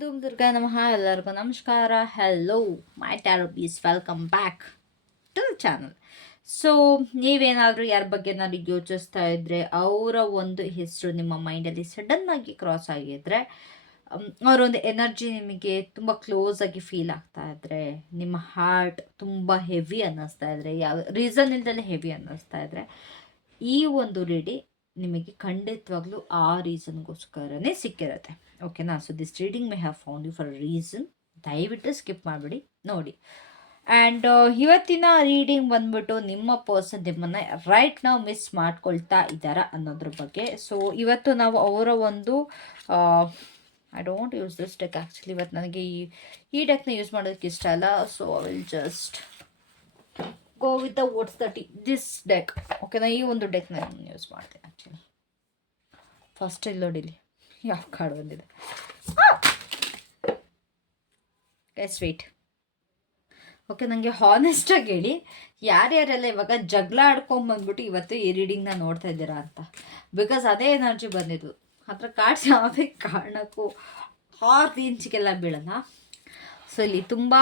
ಧೂಮ್ ದುರ್ಗಾ ನಮಃ. ಎಲ್ಲರಿಗೂ ನಮಸ್ಕಾರ. Hello my tarobees, welcome back to the channel. So ನೀವೇನಾದರೂ ಯಾರ ಬಗ್ಗೆ ಏನಾದ್ರು ಯೋಚಿಸ್ತಾ ಇದ್ರೆ, ಅವರ ಒಂದು ಹೆಸರು ನಿಮ್ಮ ಮೈಂಡಲ್ಲಿ ಸಡನ್ ಆಗಿ ಕ್ರಾಸ್ ಆಗಿದ್ರೆ, ಅವರೊಂದು ಎನರ್ಜಿ ನಿಮಗೆ ತುಂಬ ಕ್ಲೋಸ್ ಆಗಿ ಫೀಲ್ ಆಗ್ತಾ ಇದ್ರೆ, ನಿಮ್ಮ ಹಾರ್ಟ್ ತುಂಬ ಹೆವಿ ಅನ್ನಿಸ್ತಾ ಇದ್ರೆ, ಯಾವ ರೀಸನ್ ಇಲ್ದಲೇ ಹೆವಿ ಅನ್ನಿಸ್ತಾ ಇದ್ರೆ, ಈ ಒಂದು ರೀಡಿ ನಿಮಗೆ ಖಂಡಿತವಾಗ್ಲೂ ಆ ರೀಸನ್ಗೋಸ್ಕರನೇ ಸಿಕ್ಕಿರುತ್ತೆ. ಓಕೆನಾ? So this reading may have found you for reason. ದಯವಿಟ್ಟು ಸ್ಕಿಪ್ ಮಾಡಿಬಿಡಿ, ನೋಡಿ. ಆ್ಯಂಡ್ ಇವತ್ತಿನ ರೀಡಿಂಗ್ ಬಂದ್ಬಿಟ್ಟು ನಿಮ್ಮ ಪರ್ಸನ್ ನಿಮ್ಮನ್ನು ರೈಟ್ ನಾವು ಮಿಸ್ ಮಾಡ್ಕೊಳ್ತಾ ಇದ್ದಾರಾ ಅನ್ನೋದ್ರ ಬಗ್ಗೆ. ಸೊ ಇವತ್ತು ನಾವು ಅವರ ಒಂದು I don't use this deck. Actually ಇವತ್ತು ನನಗೆ ಈ ಡೆಕ್ನ ಯೂಸ್ ಮಾಡೋದಕ್ಕೆ ಇಷ್ಟ ಅಲ್ಲ. So I will just go with the what's that this deck. ಓಕೆನಾ? ಈ ಒಂದು ಡೆಕ್ನ ನಾನು ಯೂಸ್ ಮಾಡ್ತೀನಿ ಆ್ಯಕ್ಚುಲಿ. ಫಸ್ಟ್ ಇಲ್ಲಿ ನೋಡಿಲಿ ಯಾವ ಕಾರ್ಡ್ ಬಂದಿದೆ. ಸ್ವೀಟ್. ಓಕೆ, ನನಗೆ ಹಾನೆಸ್ಟಾಗಿ ಹೇಳಿ, ಯಾರ್ಯಾರೆಲ್ಲ ಇವಾಗ ಜಗಳ ಆಡ್ಕೊಂಬಂದ್ಬಿಟ್ಟು ಇವತ್ತು ಈ ರೀಡಿಂಗ್ನ ನೋಡ್ತಾ ಇದ್ದೀರಾ ಅಂತ. ಬಿಕಾಸ್ ಅದೇ ಎನರ್ಜಿ ಬಂದಿದ್ದು. ಹತ್ರ ಕಾರ್ಡ್ಸ್ ಯಾವುದೇ ಕಾರಣಕ್ಕೂ 6 ಇಂಚಿಗೆಲ್ಲ ಬೀಳಲ್ಲ. ಸೊ ಇಲ್ಲಿ ತುಂಬ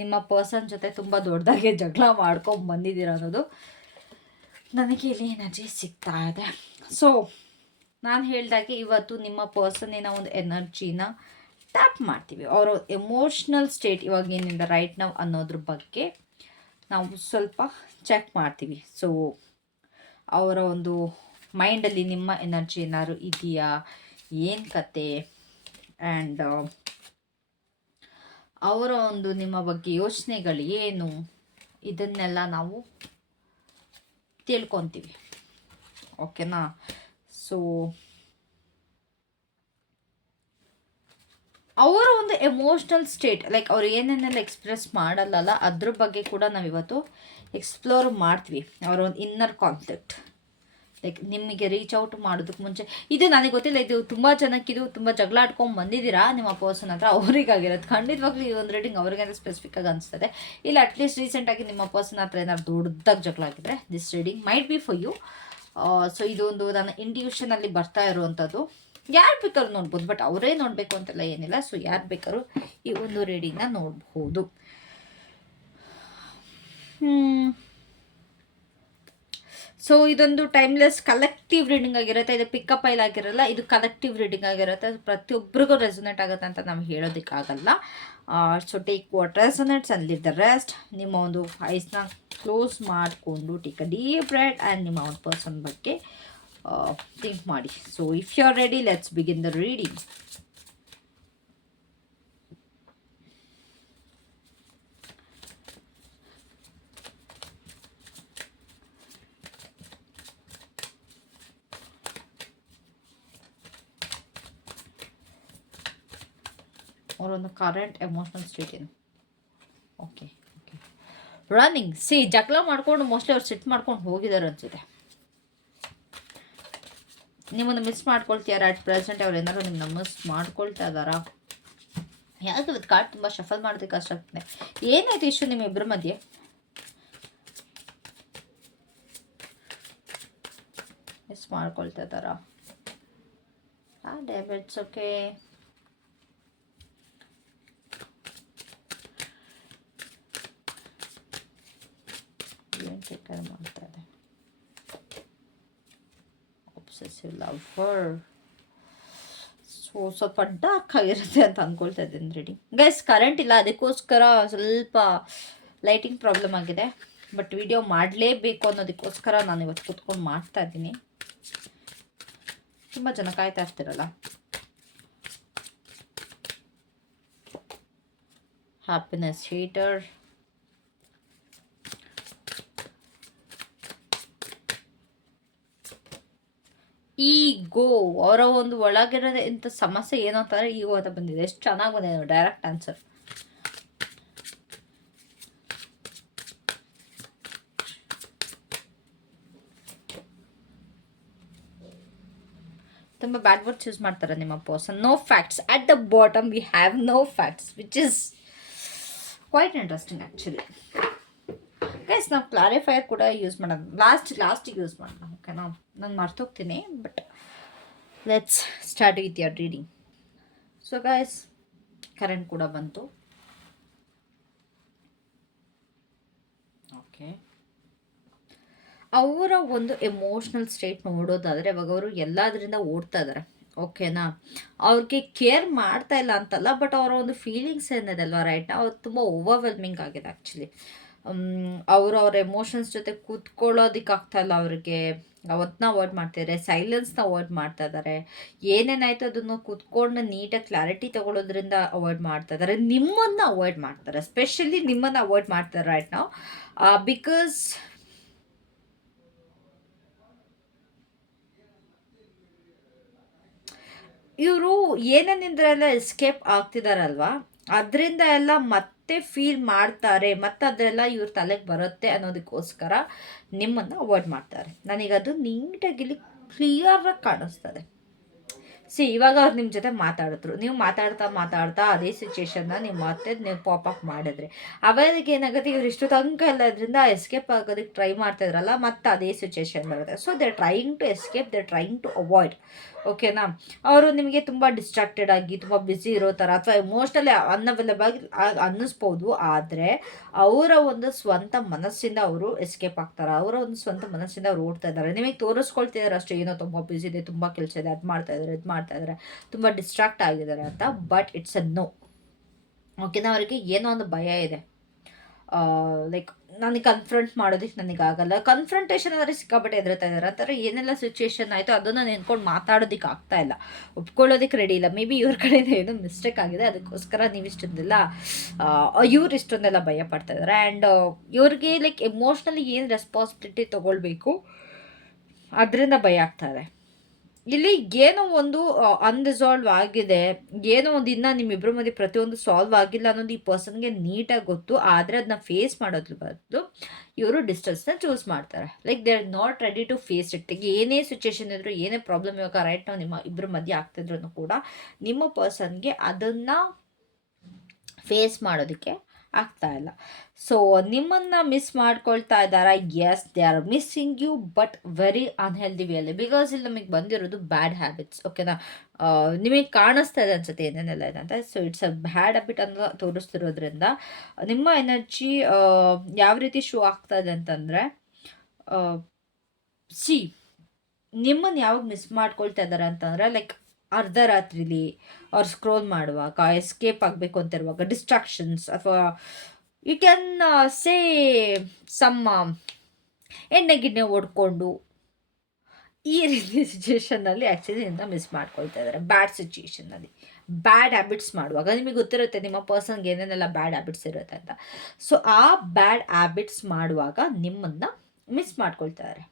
ನಿಮ್ಮ ಪರ್ಸನ್ ಜೊತೆ ತುಂಬ ದೊಡ್ಡದಾಗಿ ಜಗಳ ಮಾಡ್ಕೊಂಡು ಬಂದಿದ್ದೀರ ಅನ್ನೋದು ನನಗೆ ಇಲ್ಲಿ ಎನರ್ಜಿ ಸಿಗ್ತಾ ಇದೆ. ಸೊ ನಾನು ಹೇಳಿದಾಗೆ ಇವತ್ತು ನಿಮ್ಮ ಪರ್ಸನ್ನಿನ ಒಂದು ಎನರ್ಜಿನ ಟ್ಯಾಪ್ ಮಾಡ್ತೀವಿ. ಅವರ ಎಮೋಷ್ನಲ್ ಸ್ಟೇಟ್ ಇವಾಗ ಏನಿದೆ ರೈಟ್ ನಾವು ಅನ್ನೋದ್ರ ಬಗ್ಗೆ ನಾವು ಸ್ವಲ್ಪ ಚೆಕ್ ಮಾಡ್ತೀವಿ. ಸೊ ಅವರ ಒಂದು ಮೈಂಡಲ್ಲಿ ನಿಮ್ಮ ಎನರ್ಜಿ ಏನಾದ್ರು ಇದೆಯಾ, ಏನು ಕತೆ, ಆ್ಯಂಡ್ ಅವರ ಒಂದು ನಿಮ್ಮ ಬಗ್ಗೆ ಯೋಚನೆಗಳು ಏನು, ಇದನ್ನೆಲ್ಲ ನಾವು ತಿಳ್ಕೊತೀವಿ. ಓಕೆನಾ? ಸೊ ಅವರ ಒಂದು ಎಮೋಷ್ನಲ್ ಸ್ಟೇಟ್, ಲೈಕ್ ಅವ್ರು ಏನೇನೆಲ್ಲ ಎಕ್ಸ್ಪ್ರೆಸ್ ಮಾಡಲ್ಲಲ್ಲ ಅದ್ರ ಬಗ್ಗೆ ಕೂಡ ನಾವಿವತ್ತು ಎಕ್ಸ್ಪ್ಲೋರ್ ಮಾಡ್ತೀವಿ. ಅವರ ಒಂದು ಇನ್ನರ್ ಕಾನ್ಸೆಪ್ಟ್, ಲೈಕ್ ನಿಮಗೆ ರೀಚ್ ಔಟ್ ಮಾಡೋದಕ್ಕೆ ಮುಂಚೆ. ಇದು ನನಗೆ ಗೊತ್ತಿಲ್ಲ, ಇದು ತುಂಬ ಜನಕ್ಕಿದು ತುಂಬ ಜಗಳ ಆಡ್ಕೊಂಡು ಬಂದಿದ್ದೀರಾ ನಿಮ್ಮ ಪರ್ಸನ್ ಹತ್ರ, ಅವರಿಗಾಗಿರೋದು. ಖಂಡಿತವಾಗ್ಲೂ ಈ ಒಂದು ರೀಡಿಂಗ್ ಅವ್ರಿಗೇನಾದ್ರು ಸ್ಪೆಸಿಫಿಕ್ ಆಗಿ ಅನಿಸ್ತದೆ. ಇಲ್ಲ ಅಟ್ಲೀಸ್ಟ್ ರೀಸೆಂಟಾಗಿ ನಿಮ್ಮ ಪರ್ಸನ್ ಹತ್ರ ಏನಾದ್ರು ದೊಡ್ಡದಾಗಿ ಜಗಳ ಆಗಿದ್ರೆ this reading might be for you. So ಇದೊಂದು ನನ್ನ ಇಂಟ್ಯೂಷನಲ್ಲಿ ಬರ್ತಾ ಇರುವಂಥದ್ದು. ಯಾರು ಬೇಕಾದ್ರೂ ನೋಡ್ಬೋದು, ಬಟ್ ಅವರೇ ನೋಡಬೇಕು ಅಂತೆಲ್ಲ ಏನಿಲ್ಲ. ಸೊ ಯಾರು ಬೇಕಾದ್ರೂ ಈ ಒಂದು ರೀಡಿಂಗ್ನ ನೋಡ್ಬೋದು. ಸೊ ಇದೊಂದು ಟೈಮ್ಲೆಸ್ ಕಲೆಕ್ಟಿವ್ ರೀಡಿಂಗ್ ಆಗಿರುತ್ತೆ. ಇದು ಪಿಕಪ್ ಐಲ್ ಆಗಿರಲ್ಲ, ಇದು ಕಲೆಕ್ಟಿವ್ ರೀಡಿಂಗ್ ಆಗಿರುತ್ತೆ. ಪ್ರತಿಯೊಬ್ಬರಿಗೂ ರೆಸೊನೇಟ್ ಆಗುತ್ತೆ ಅಂತ ನಾವು ಹೇಳೋದಕ್ಕಾಗಲ್ಲ. So take what resonates and leave the rest. ನಿಮ್ಮ ಒಂದು ಐಸ್ನ ಕ್ಲೋಸ್ ಮಾಡಿಕೊಂಡು take a deep breath and ನಿಮ್ಮ ಒಂದು ಪರ್ಸನ್ ಬಗ್ಗೆ ಥಿಂಕ್ ಮಾಡಿ. So if you are ready, let's begin the reading. ಅವರೊಂದು ಕರೆಂಟ್ ಎಮೋಷನಲ್ ಸ್ಟೇಟ್ ಏನು? Okay okay running. ಜಗಳ ಮಾಡ್ಕೊಂಡು ಮೋಸ್ಟ್ಲಿ ಅವ್ರು ಸಿಟ್ ಮಾಡ್ಕೊಂಡು ಹೋಗಿದ್ದಾರೆ ಅನ್ಸುತ್ತೆ. ನಿಮ್ಮನ್ನು ಮಿಸ್ ಮಾಡ್ಕೊಳ್ತೀಯಾರ ಅಟ್ ಪ್ರೆಸೆಂಟ್? ಅವ್ರು ಏನಾದ್ರು ನಿಮ್ಮನ್ನ ಮಿಸ್ ಮಾಡ್ಕೊಳ್ತಾ ಇದ್ದಾರಾ? ಯಾಕೆ ಇವತ್ತು ಕಾರ್ಡ್ ತುಂಬ ಶಫಲ್ ಮಾಡೋದಕ್ಕೆ ಕಷ್ಟ ಆಗ್ತದೆ. ಏನಾಯ್ತು ಇಶ್ಯೂ ನಿಮ್ಮ ಇಬ್ಬರ ಮಧ್ಯೆ? ಮಿಸ್ ಮಾಡ್ಕೊಳ್ತಾ ಇದ್ದಾರಾ? ಡೆಬಿಟ್ಸ್. ಓಕೆ, ಟೇಕ್ ಕೇರ್ ಮಾಡ್ತಾ ಇದೆ. Obsessive lover. ಸೊ ಸ್ವಲ್ಪ ಡಾರ್ಕ್ ಆಗಿರುತ್ತೆ ಅಂತ ಅಂದ್ಕೊಳ್ತಾ ಇದ್ದೀನಿ ರೀಡಿಂಗ್. ಗೈಸ್ ಕರೆಂಟ್ ಇಲ್ಲ, ಅದಕ್ಕೋಸ್ಕರ ಸ್ವಲ್ಪ ಲೈಟಿಂಗ್ ಪ್ರಾಬ್ಲಮ್ ಆಗಿದೆ. ಬಟ್ ವಿಡಿಯೋ ಮಾಡಲೇಬೇಕು ಅನ್ನೋದಕ್ಕೋಸ್ಕರ ನಾನು ಇವತ್ತು ಕೂತ್ಕೊಂಡು ಮಾಡ್ತಾ ಇದ್ದೀನಿ. ತುಂಬ ಜನ ಕಾಯ್ತಾ ಇರ್ತಿರಲ್ಲ. Happiness heater. ಈಗೋ. ಅವರ ಒಂದು ಒಳಗಿರೋದೇ ಇಂಥ ಸಮಸ್ಯೆ ಏನು ಅಂತಂದರೆ ಈಗೋ ಅಂತ ಬಂದಿದೆ. ಎಷ್ಟು ಚೆನ್ನಾಗಿ ಬಂದಿದೆ, ಡೈರೆಕ್ಟ್ ಆನ್ಸರ್. ತುಂಬ ಬ್ಯಾಡ್ ವರ್ಡ್ಸ್ ಯೂಸ್ ಮಾಡ್ತಾರೆ ನಿಮ್ಮ person. No facts at the bottom. We have no facts which is quite interesting actually. Guys ನಾವು ಕ್ಲಾರಿಫೈಯರ್ ಕೂಡ ಯೂಸ್ ಮಾಡೋಣ, ಲಾಸ್ಟಿಗೆ ಯೂಸ್ ಮಾಡೋಣ. ಓಕೆನಾ? ನಾನು ಮರ್ತೋಗ್ತೀನಿ. But let's start with your reading. So guys current ಕೂಡ ಬಂತು. ಓಕೆ, ಅವರ ಒಂದು ಎಮೋಷ್ನಲ್ ಸ್ಟೇಟ್ ನೋಡೋದಾದರೆ ಇವಾಗ ಅವರು ಎಲ್ಲದರಿಂದ ಓಡ್ತಾ ಇದ್ದಾರೆ. ಓಕೆನಾ, ಅವ್ರಿಗೆ ಕೇರ್ ಮಾಡ್ತಾ ಇಲ್ಲ ಅಂತಲ್ಲ, ಬಟ್ ಅವರ ಒಂದು ಫೀಲಿಂಗ್ಸ್ ಏನಿದೆ ಅಲ್ವಾ ರೈಟ್, ಅವ್ರು ತುಂಬ ಓವರ್ವೆಲ್ಮಿಂಗ್ ಆಗಿದೆ ಆ್ಯಕ್ಚುಲಿ. ಅವ್ರ ಎಮೋಷನ್ಸ್ ಜೊತೆ ಕೂತ್ಕೊಳ್ಳೋದಕ್ಕಾಗ್ತಾ ಇಲ್ಲ ಅವ್ರಿಗೆ. ಅವತ್ತನ್ನ ಅವಾಯ್ಡ್ ಮಾಡ್ತಿದ್ದಾರೆ, ಸೈಲೆನ್ಸ್ನ ಅವಾಯ್ಡ್ ಮಾಡ್ತಾ ಇದ್ದಾರೆ. ಏನೇನಾಯ್ತು ಅದನ್ನು ಕೂತ್ಕೊಂಡು ನೀಟಾಗಿ ಕ್ಲಾರಿಟಿ ತಗೊಳ್ಳೋದ್ರಿಂದ ಅವಾಯ್ಡ್ ಮಾಡ್ತಾ ಇದ್ದಾರೆ. ನಿಮ್ಮನ್ನು ಅವಾಯ್ಡ್ ಮಾಡ್ತಾರೆ, ಸ್ಪೆಷಲಿ ನಿಮ್ಮನ್ನು ಅವಾಯ್ಡ್ ಮಾಡ್ತಾರೆ ರೈಟ್ ನಾವು. ಬಿಕಾಸ್ ಇವರು ಏನೇನಿಂದ್ರೆಲ್ಲ ಎಸ್ಕೇಪ್ ಆಗ್ತಿದಾರಲ್ವಾ, ಅದರಿಂದ ಎಲ್ಲ ಮತ್ತೆ ಫೀಲ್ ಮಾಡ್ತಾರೆ, ಮತ್ತು ಅದರೆಲ್ಲ ಇವ್ರ ತಲೆಗೆ ಬರುತ್ತೆ ಅನ್ನೋದಕ್ಕೋಸ್ಕರ ನಿಮ್ಮನ್ನು ಅವಾಯ್ಡ್ ಮಾಡ್ತಾರೆ. ನನಗದು ನೀಟಾಗಿ ಇಲ್ಲಿ ಕ್ಲಿಯರಾಗಿ ಕಾಣಿಸ್ತದೆ. ಇವಾಗ ಅವ್ರು ನಿಮ್ಮ ಜೊತೆ ಮಾತಾಡಿದ್ರು, ನೀವು ಮಾತಾಡ್ತಾ ಮಾತಾಡ್ತಾ ಅದೇ ಸಿಚುವೇಶನ್ನ ನೀವು ಮತ್ತೆ ನೀವು ಪಾಪಪ್ ಮಾಡಿದ್ರಿ. ಅವಾಗ ಏನಾಗುತ್ತೆ, ಇವ್ರು ಇಷ್ಟು ತನಕ ಎಲ್ಲ ಇದರಿಂದ ಎಸ್ಕೇಪ್ ಆಗೋದಕ್ಕೆ ಟ್ರೈ ಮಾಡ್ತಾ ಇದ್ರಲ್ಲ, ಮತ್ತೆ ಅದೇ ಸಿಚುವೇಶನ್ ಬರುತ್ತೆ. So they trying to escape, they trying to avoid. ಓಕೆನಾ, ಅವರು ನಿಮಗೆ ತುಂಬ ಡಿಸ್ಟ್ರಾಕ್ಟೆಡ್ ಆಗಿ ತುಂಬ ಬ್ಯುಸಿ ಇರೋ ಥರ ಅಥವಾ ಎಮೋಷ್ನಲಿ ಅನ್ಅವೈಲಬಲ್ ಅನ್ನಿಸ್ಬೋದು. ಆದರೆ ಅವರ ಒಂದು ಸ್ವಂತ ಮನಸ್ಸಿಂದ ಅವರು ಎಸ್ಕೇಪ್ ಆಗ್ತಾರೆ, ಅವರ ಒಂದು ಸ್ವಂತ ಮನಸ್ಸಿಂದ ಅವ್ರು ಓಡ್ತಾ ಇದ್ದಾರೆ. ನಿಮಗೆ ತೋರಿಸ್ಕೊಳ್ತಿದ್ದಾರೆ ಅಷ್ಟೇ, ಏನೋ ತುಂಬ ಬ್ಯುಸಿ ಇದೆ, ತುಂಬ ಕೆಲಸ ಇದೆ, ಅದು ಮಾಡ್ತಾ ಇದ್ದಾರೆ, ಇದು ಮಾಡ್ತಾ ಇದ್ದಾರೆ, ತುಂಬ ಡಿಸ್ಟ್ರಾಕ್ಟ್ ಆಗಿದ್ದಾರೆ ಅಂತ. But it's a no. ಓಕೆನಾ, ಅವರಿಗೆ ಏನೋ ಒಂದು ಭಯ ಇದೆ. ಲೈಕ್ ನನಗೆ ಕನ್ಫ್ರಂಟ್ ಮಾಡೋದಕ್ಕೆ ನನಗಾಗಲ್ಲ. ಕನ್ಫ್ರಂಟೇಷನ್ ಅಂದರೆ ಸಿಕ್ಕಾಪಟ್ಟೆ ಎದುರ್ತಾ ಇದ್ದಾರೆ. ಆ ಥರ ಏನೆಲ್ಲ ಸಿಚುವೇಶನ್ ಆಯಿತು ಅದನ್ನು ನೆನ್ಕೊಂಡು ಮಾತಾಡೋದಕ್ಕೆ ಆಗ್ತಾ ಇಲ್ಲ, ಒಪ್ಕೊಳ್ಳೋದಕ್ಕೆ ರೆಡಿ ಇಲ್ಲ. ಮೇ ಬಿ ಇವ್ರ ಕಡೆಯಿಂದ ಏನೋ ಮಿಸ್ಟೇಕ್ ಆಗಿದೆ, ಅದಕ್ಕೋಸ್ಕರ ನೀವು ಇಷ್ಟೊಂದೆಲ್ಲ ಇವ್ರು ಇಷ್ಟೊಂದೆಲ್ಲ ಭಯ ಪಡ್ತಾ ಇದ್ದಾರೆ. ಆ್ಯಂಡ್ ಇವ್ರಿಗೆ ಲೈಕ್ ಎಮೋಷ್ನಲಿ ಏನು ರೆಸ್ಪಾನ್ಸಿಬಿಲಿಟಿ ತೊಗೊಳ್ಬೇಕು ಅದರಿಂದ ಭಯ ಆಗ್ತಾರೆ. ಇಲ್ಲಿ ಏನೋ ಒಂದು ಅನ್ರಿಸಾಲ್ವ್ ಆಗಿದೆ, ಏನೋ ಒಂದು ಇನ್ನೂ ನಿಮ್ಮಿಬ್ಬರ ಮಧ್ಯೆ ಪ್ರತಿಯೊಂದು ಸಾಲ್ವ್ ಆಗಿಲ್ಲ ಅನ್ನೋದು ಈ ಪರ್ಸನ್ಗೆ ನೀಟಾಗಿ ಗೊತ್ತು. ಆದರೆ ಅದನ್ನ ಫೇಸ್ ಮಾಡೋದ್ರ ಬದಲು ಇವರು ಡಿಸ್ಟೆನ್ಸ್ನ ಚೂಸ್ ಮಾಡ್ತಾರೆ. Like they are not ready to face it. ಏನೇ ಸಿಚುವೇಶನ್ ಇದ್ರು, ಏನೇ ಪ್ರಾಬ್ಲಮ್ ಇವಾಗ ರೈಟ್ ನಾವು ನಿಮ್ಮ ಇಬ್ಬರ ಮಧ್ಯೆ ಆಗ್ತಿದ್ರು ಕೂಡ ನಿಮ್ಮ ಪರ್ಸನ್ಗೆ ಅದನ್ನು ಫೇಸ್ ಮಾಡೋದಕ್ಕೆ ಆಗ್ತಾ ಇಲ್ಲ. ಸೊ ನಿಮ್ಮನ್ನು ಮಿಸ್ ಮಾಡ್ಕೊಳ್ತಾ ಇದ್ದಾರೆ. Yes, they are missing you, but very unhealthy ವೇಯಲ್ಲಿ. ಬಿಕಾಸ್ ಇಲ್ಲಿ ನಮಗೆ ಬಂದಿರೋದು ಬ್ಯಾಡ್ ಹ್ಯಾಬಿಟ್ಸ್. ಓಕೆನಾ, ನಿಮಗೆ ಕಾಣಿಸ್ತಾ ಇದೆ ಅನ್ಸುತ್ತೆ ಏನೇನೆಲ್ಲ ಇದೆ ಅಂತ. So it's a bad habit ಅಂತ ತೋರಿಸ್ತಿರೋದ್ರಿಂದ ನಿಮ್ಮ ಎನರ್ಜಿ ಯಾವ ರೀತಿ ಶೋ ಆಗ್ತಾ ಇದೆ ಅಂತಂದರೆ, ನಿಮ್ಮನ್ನು ಯಾವಾಗ ಮಿಸ್ ಮಾಡ್ಕೊಳ್ತಾ ಇದ್ದಾರೆ ಅಂತಂದರೆ, ಲೈಕ್ ಅರ್ಧ ರಾತ್ರಿಲಿ ಅವ್ರು ಸ್ಕ್ರೋಲ್ ಮಾಡುವಾಗ, ಎಸ್ಕೇಪ್ ಆಗಬೇಕು ಅಂತಿರುವಾಗ, ಡಿಸ್ಟ್ರಾಕ್ಷನ್ಸ್ ಅಥವಾ ಯು ಕ್ಯಾನ್ ಸೇ ಸಮ್ ಎಣ್ಣೆ ಗಿಣ್ಣೆ ಓಡ್ಕೊಂಡು ಈ ರೀತಿ ಸಿಚುವೇಷನ್ನಲ್ಲಿ ಆ್ಯಕ್ಚುಲಿ ನಿನ್ನ ಮಿಸ್ ಮಾಡ್ಕೊಳ್ತಾ ಇದ್ದಾರೆ. ಬ್ಯಾಡ್ ಸಿಚುವೇಷನ್ನಲ್ಲಿ ಬ್ಯಾಡ್ ಹ್ಯಾಬಿಟ್ಸ್ ಮಾಡುವಾಗ ನಿಮಗೆ ಗೊತ್ತಿರುತ್ತೆ ನಿಮ್ಮ ಪರ್ಸನ್ಗೆ ಏನೇನೆಲ್ಲ ಬ್ಯಾಡ್ ಹ್ಯಾಬಿಟ್ಸ್ ಇರುತ್ತೆ ಅಂತ. ಸೊ ಆ ಬ್ಯಾಡ್ ಹ್ಯಾಬಿಟ್ಸ್ ಮಾಡುವಾಗ ನಿಮ್ಮನ್ನು ಮಿಸ್ ಮಾಡ್ಕೊಳ್ತಾರೆ.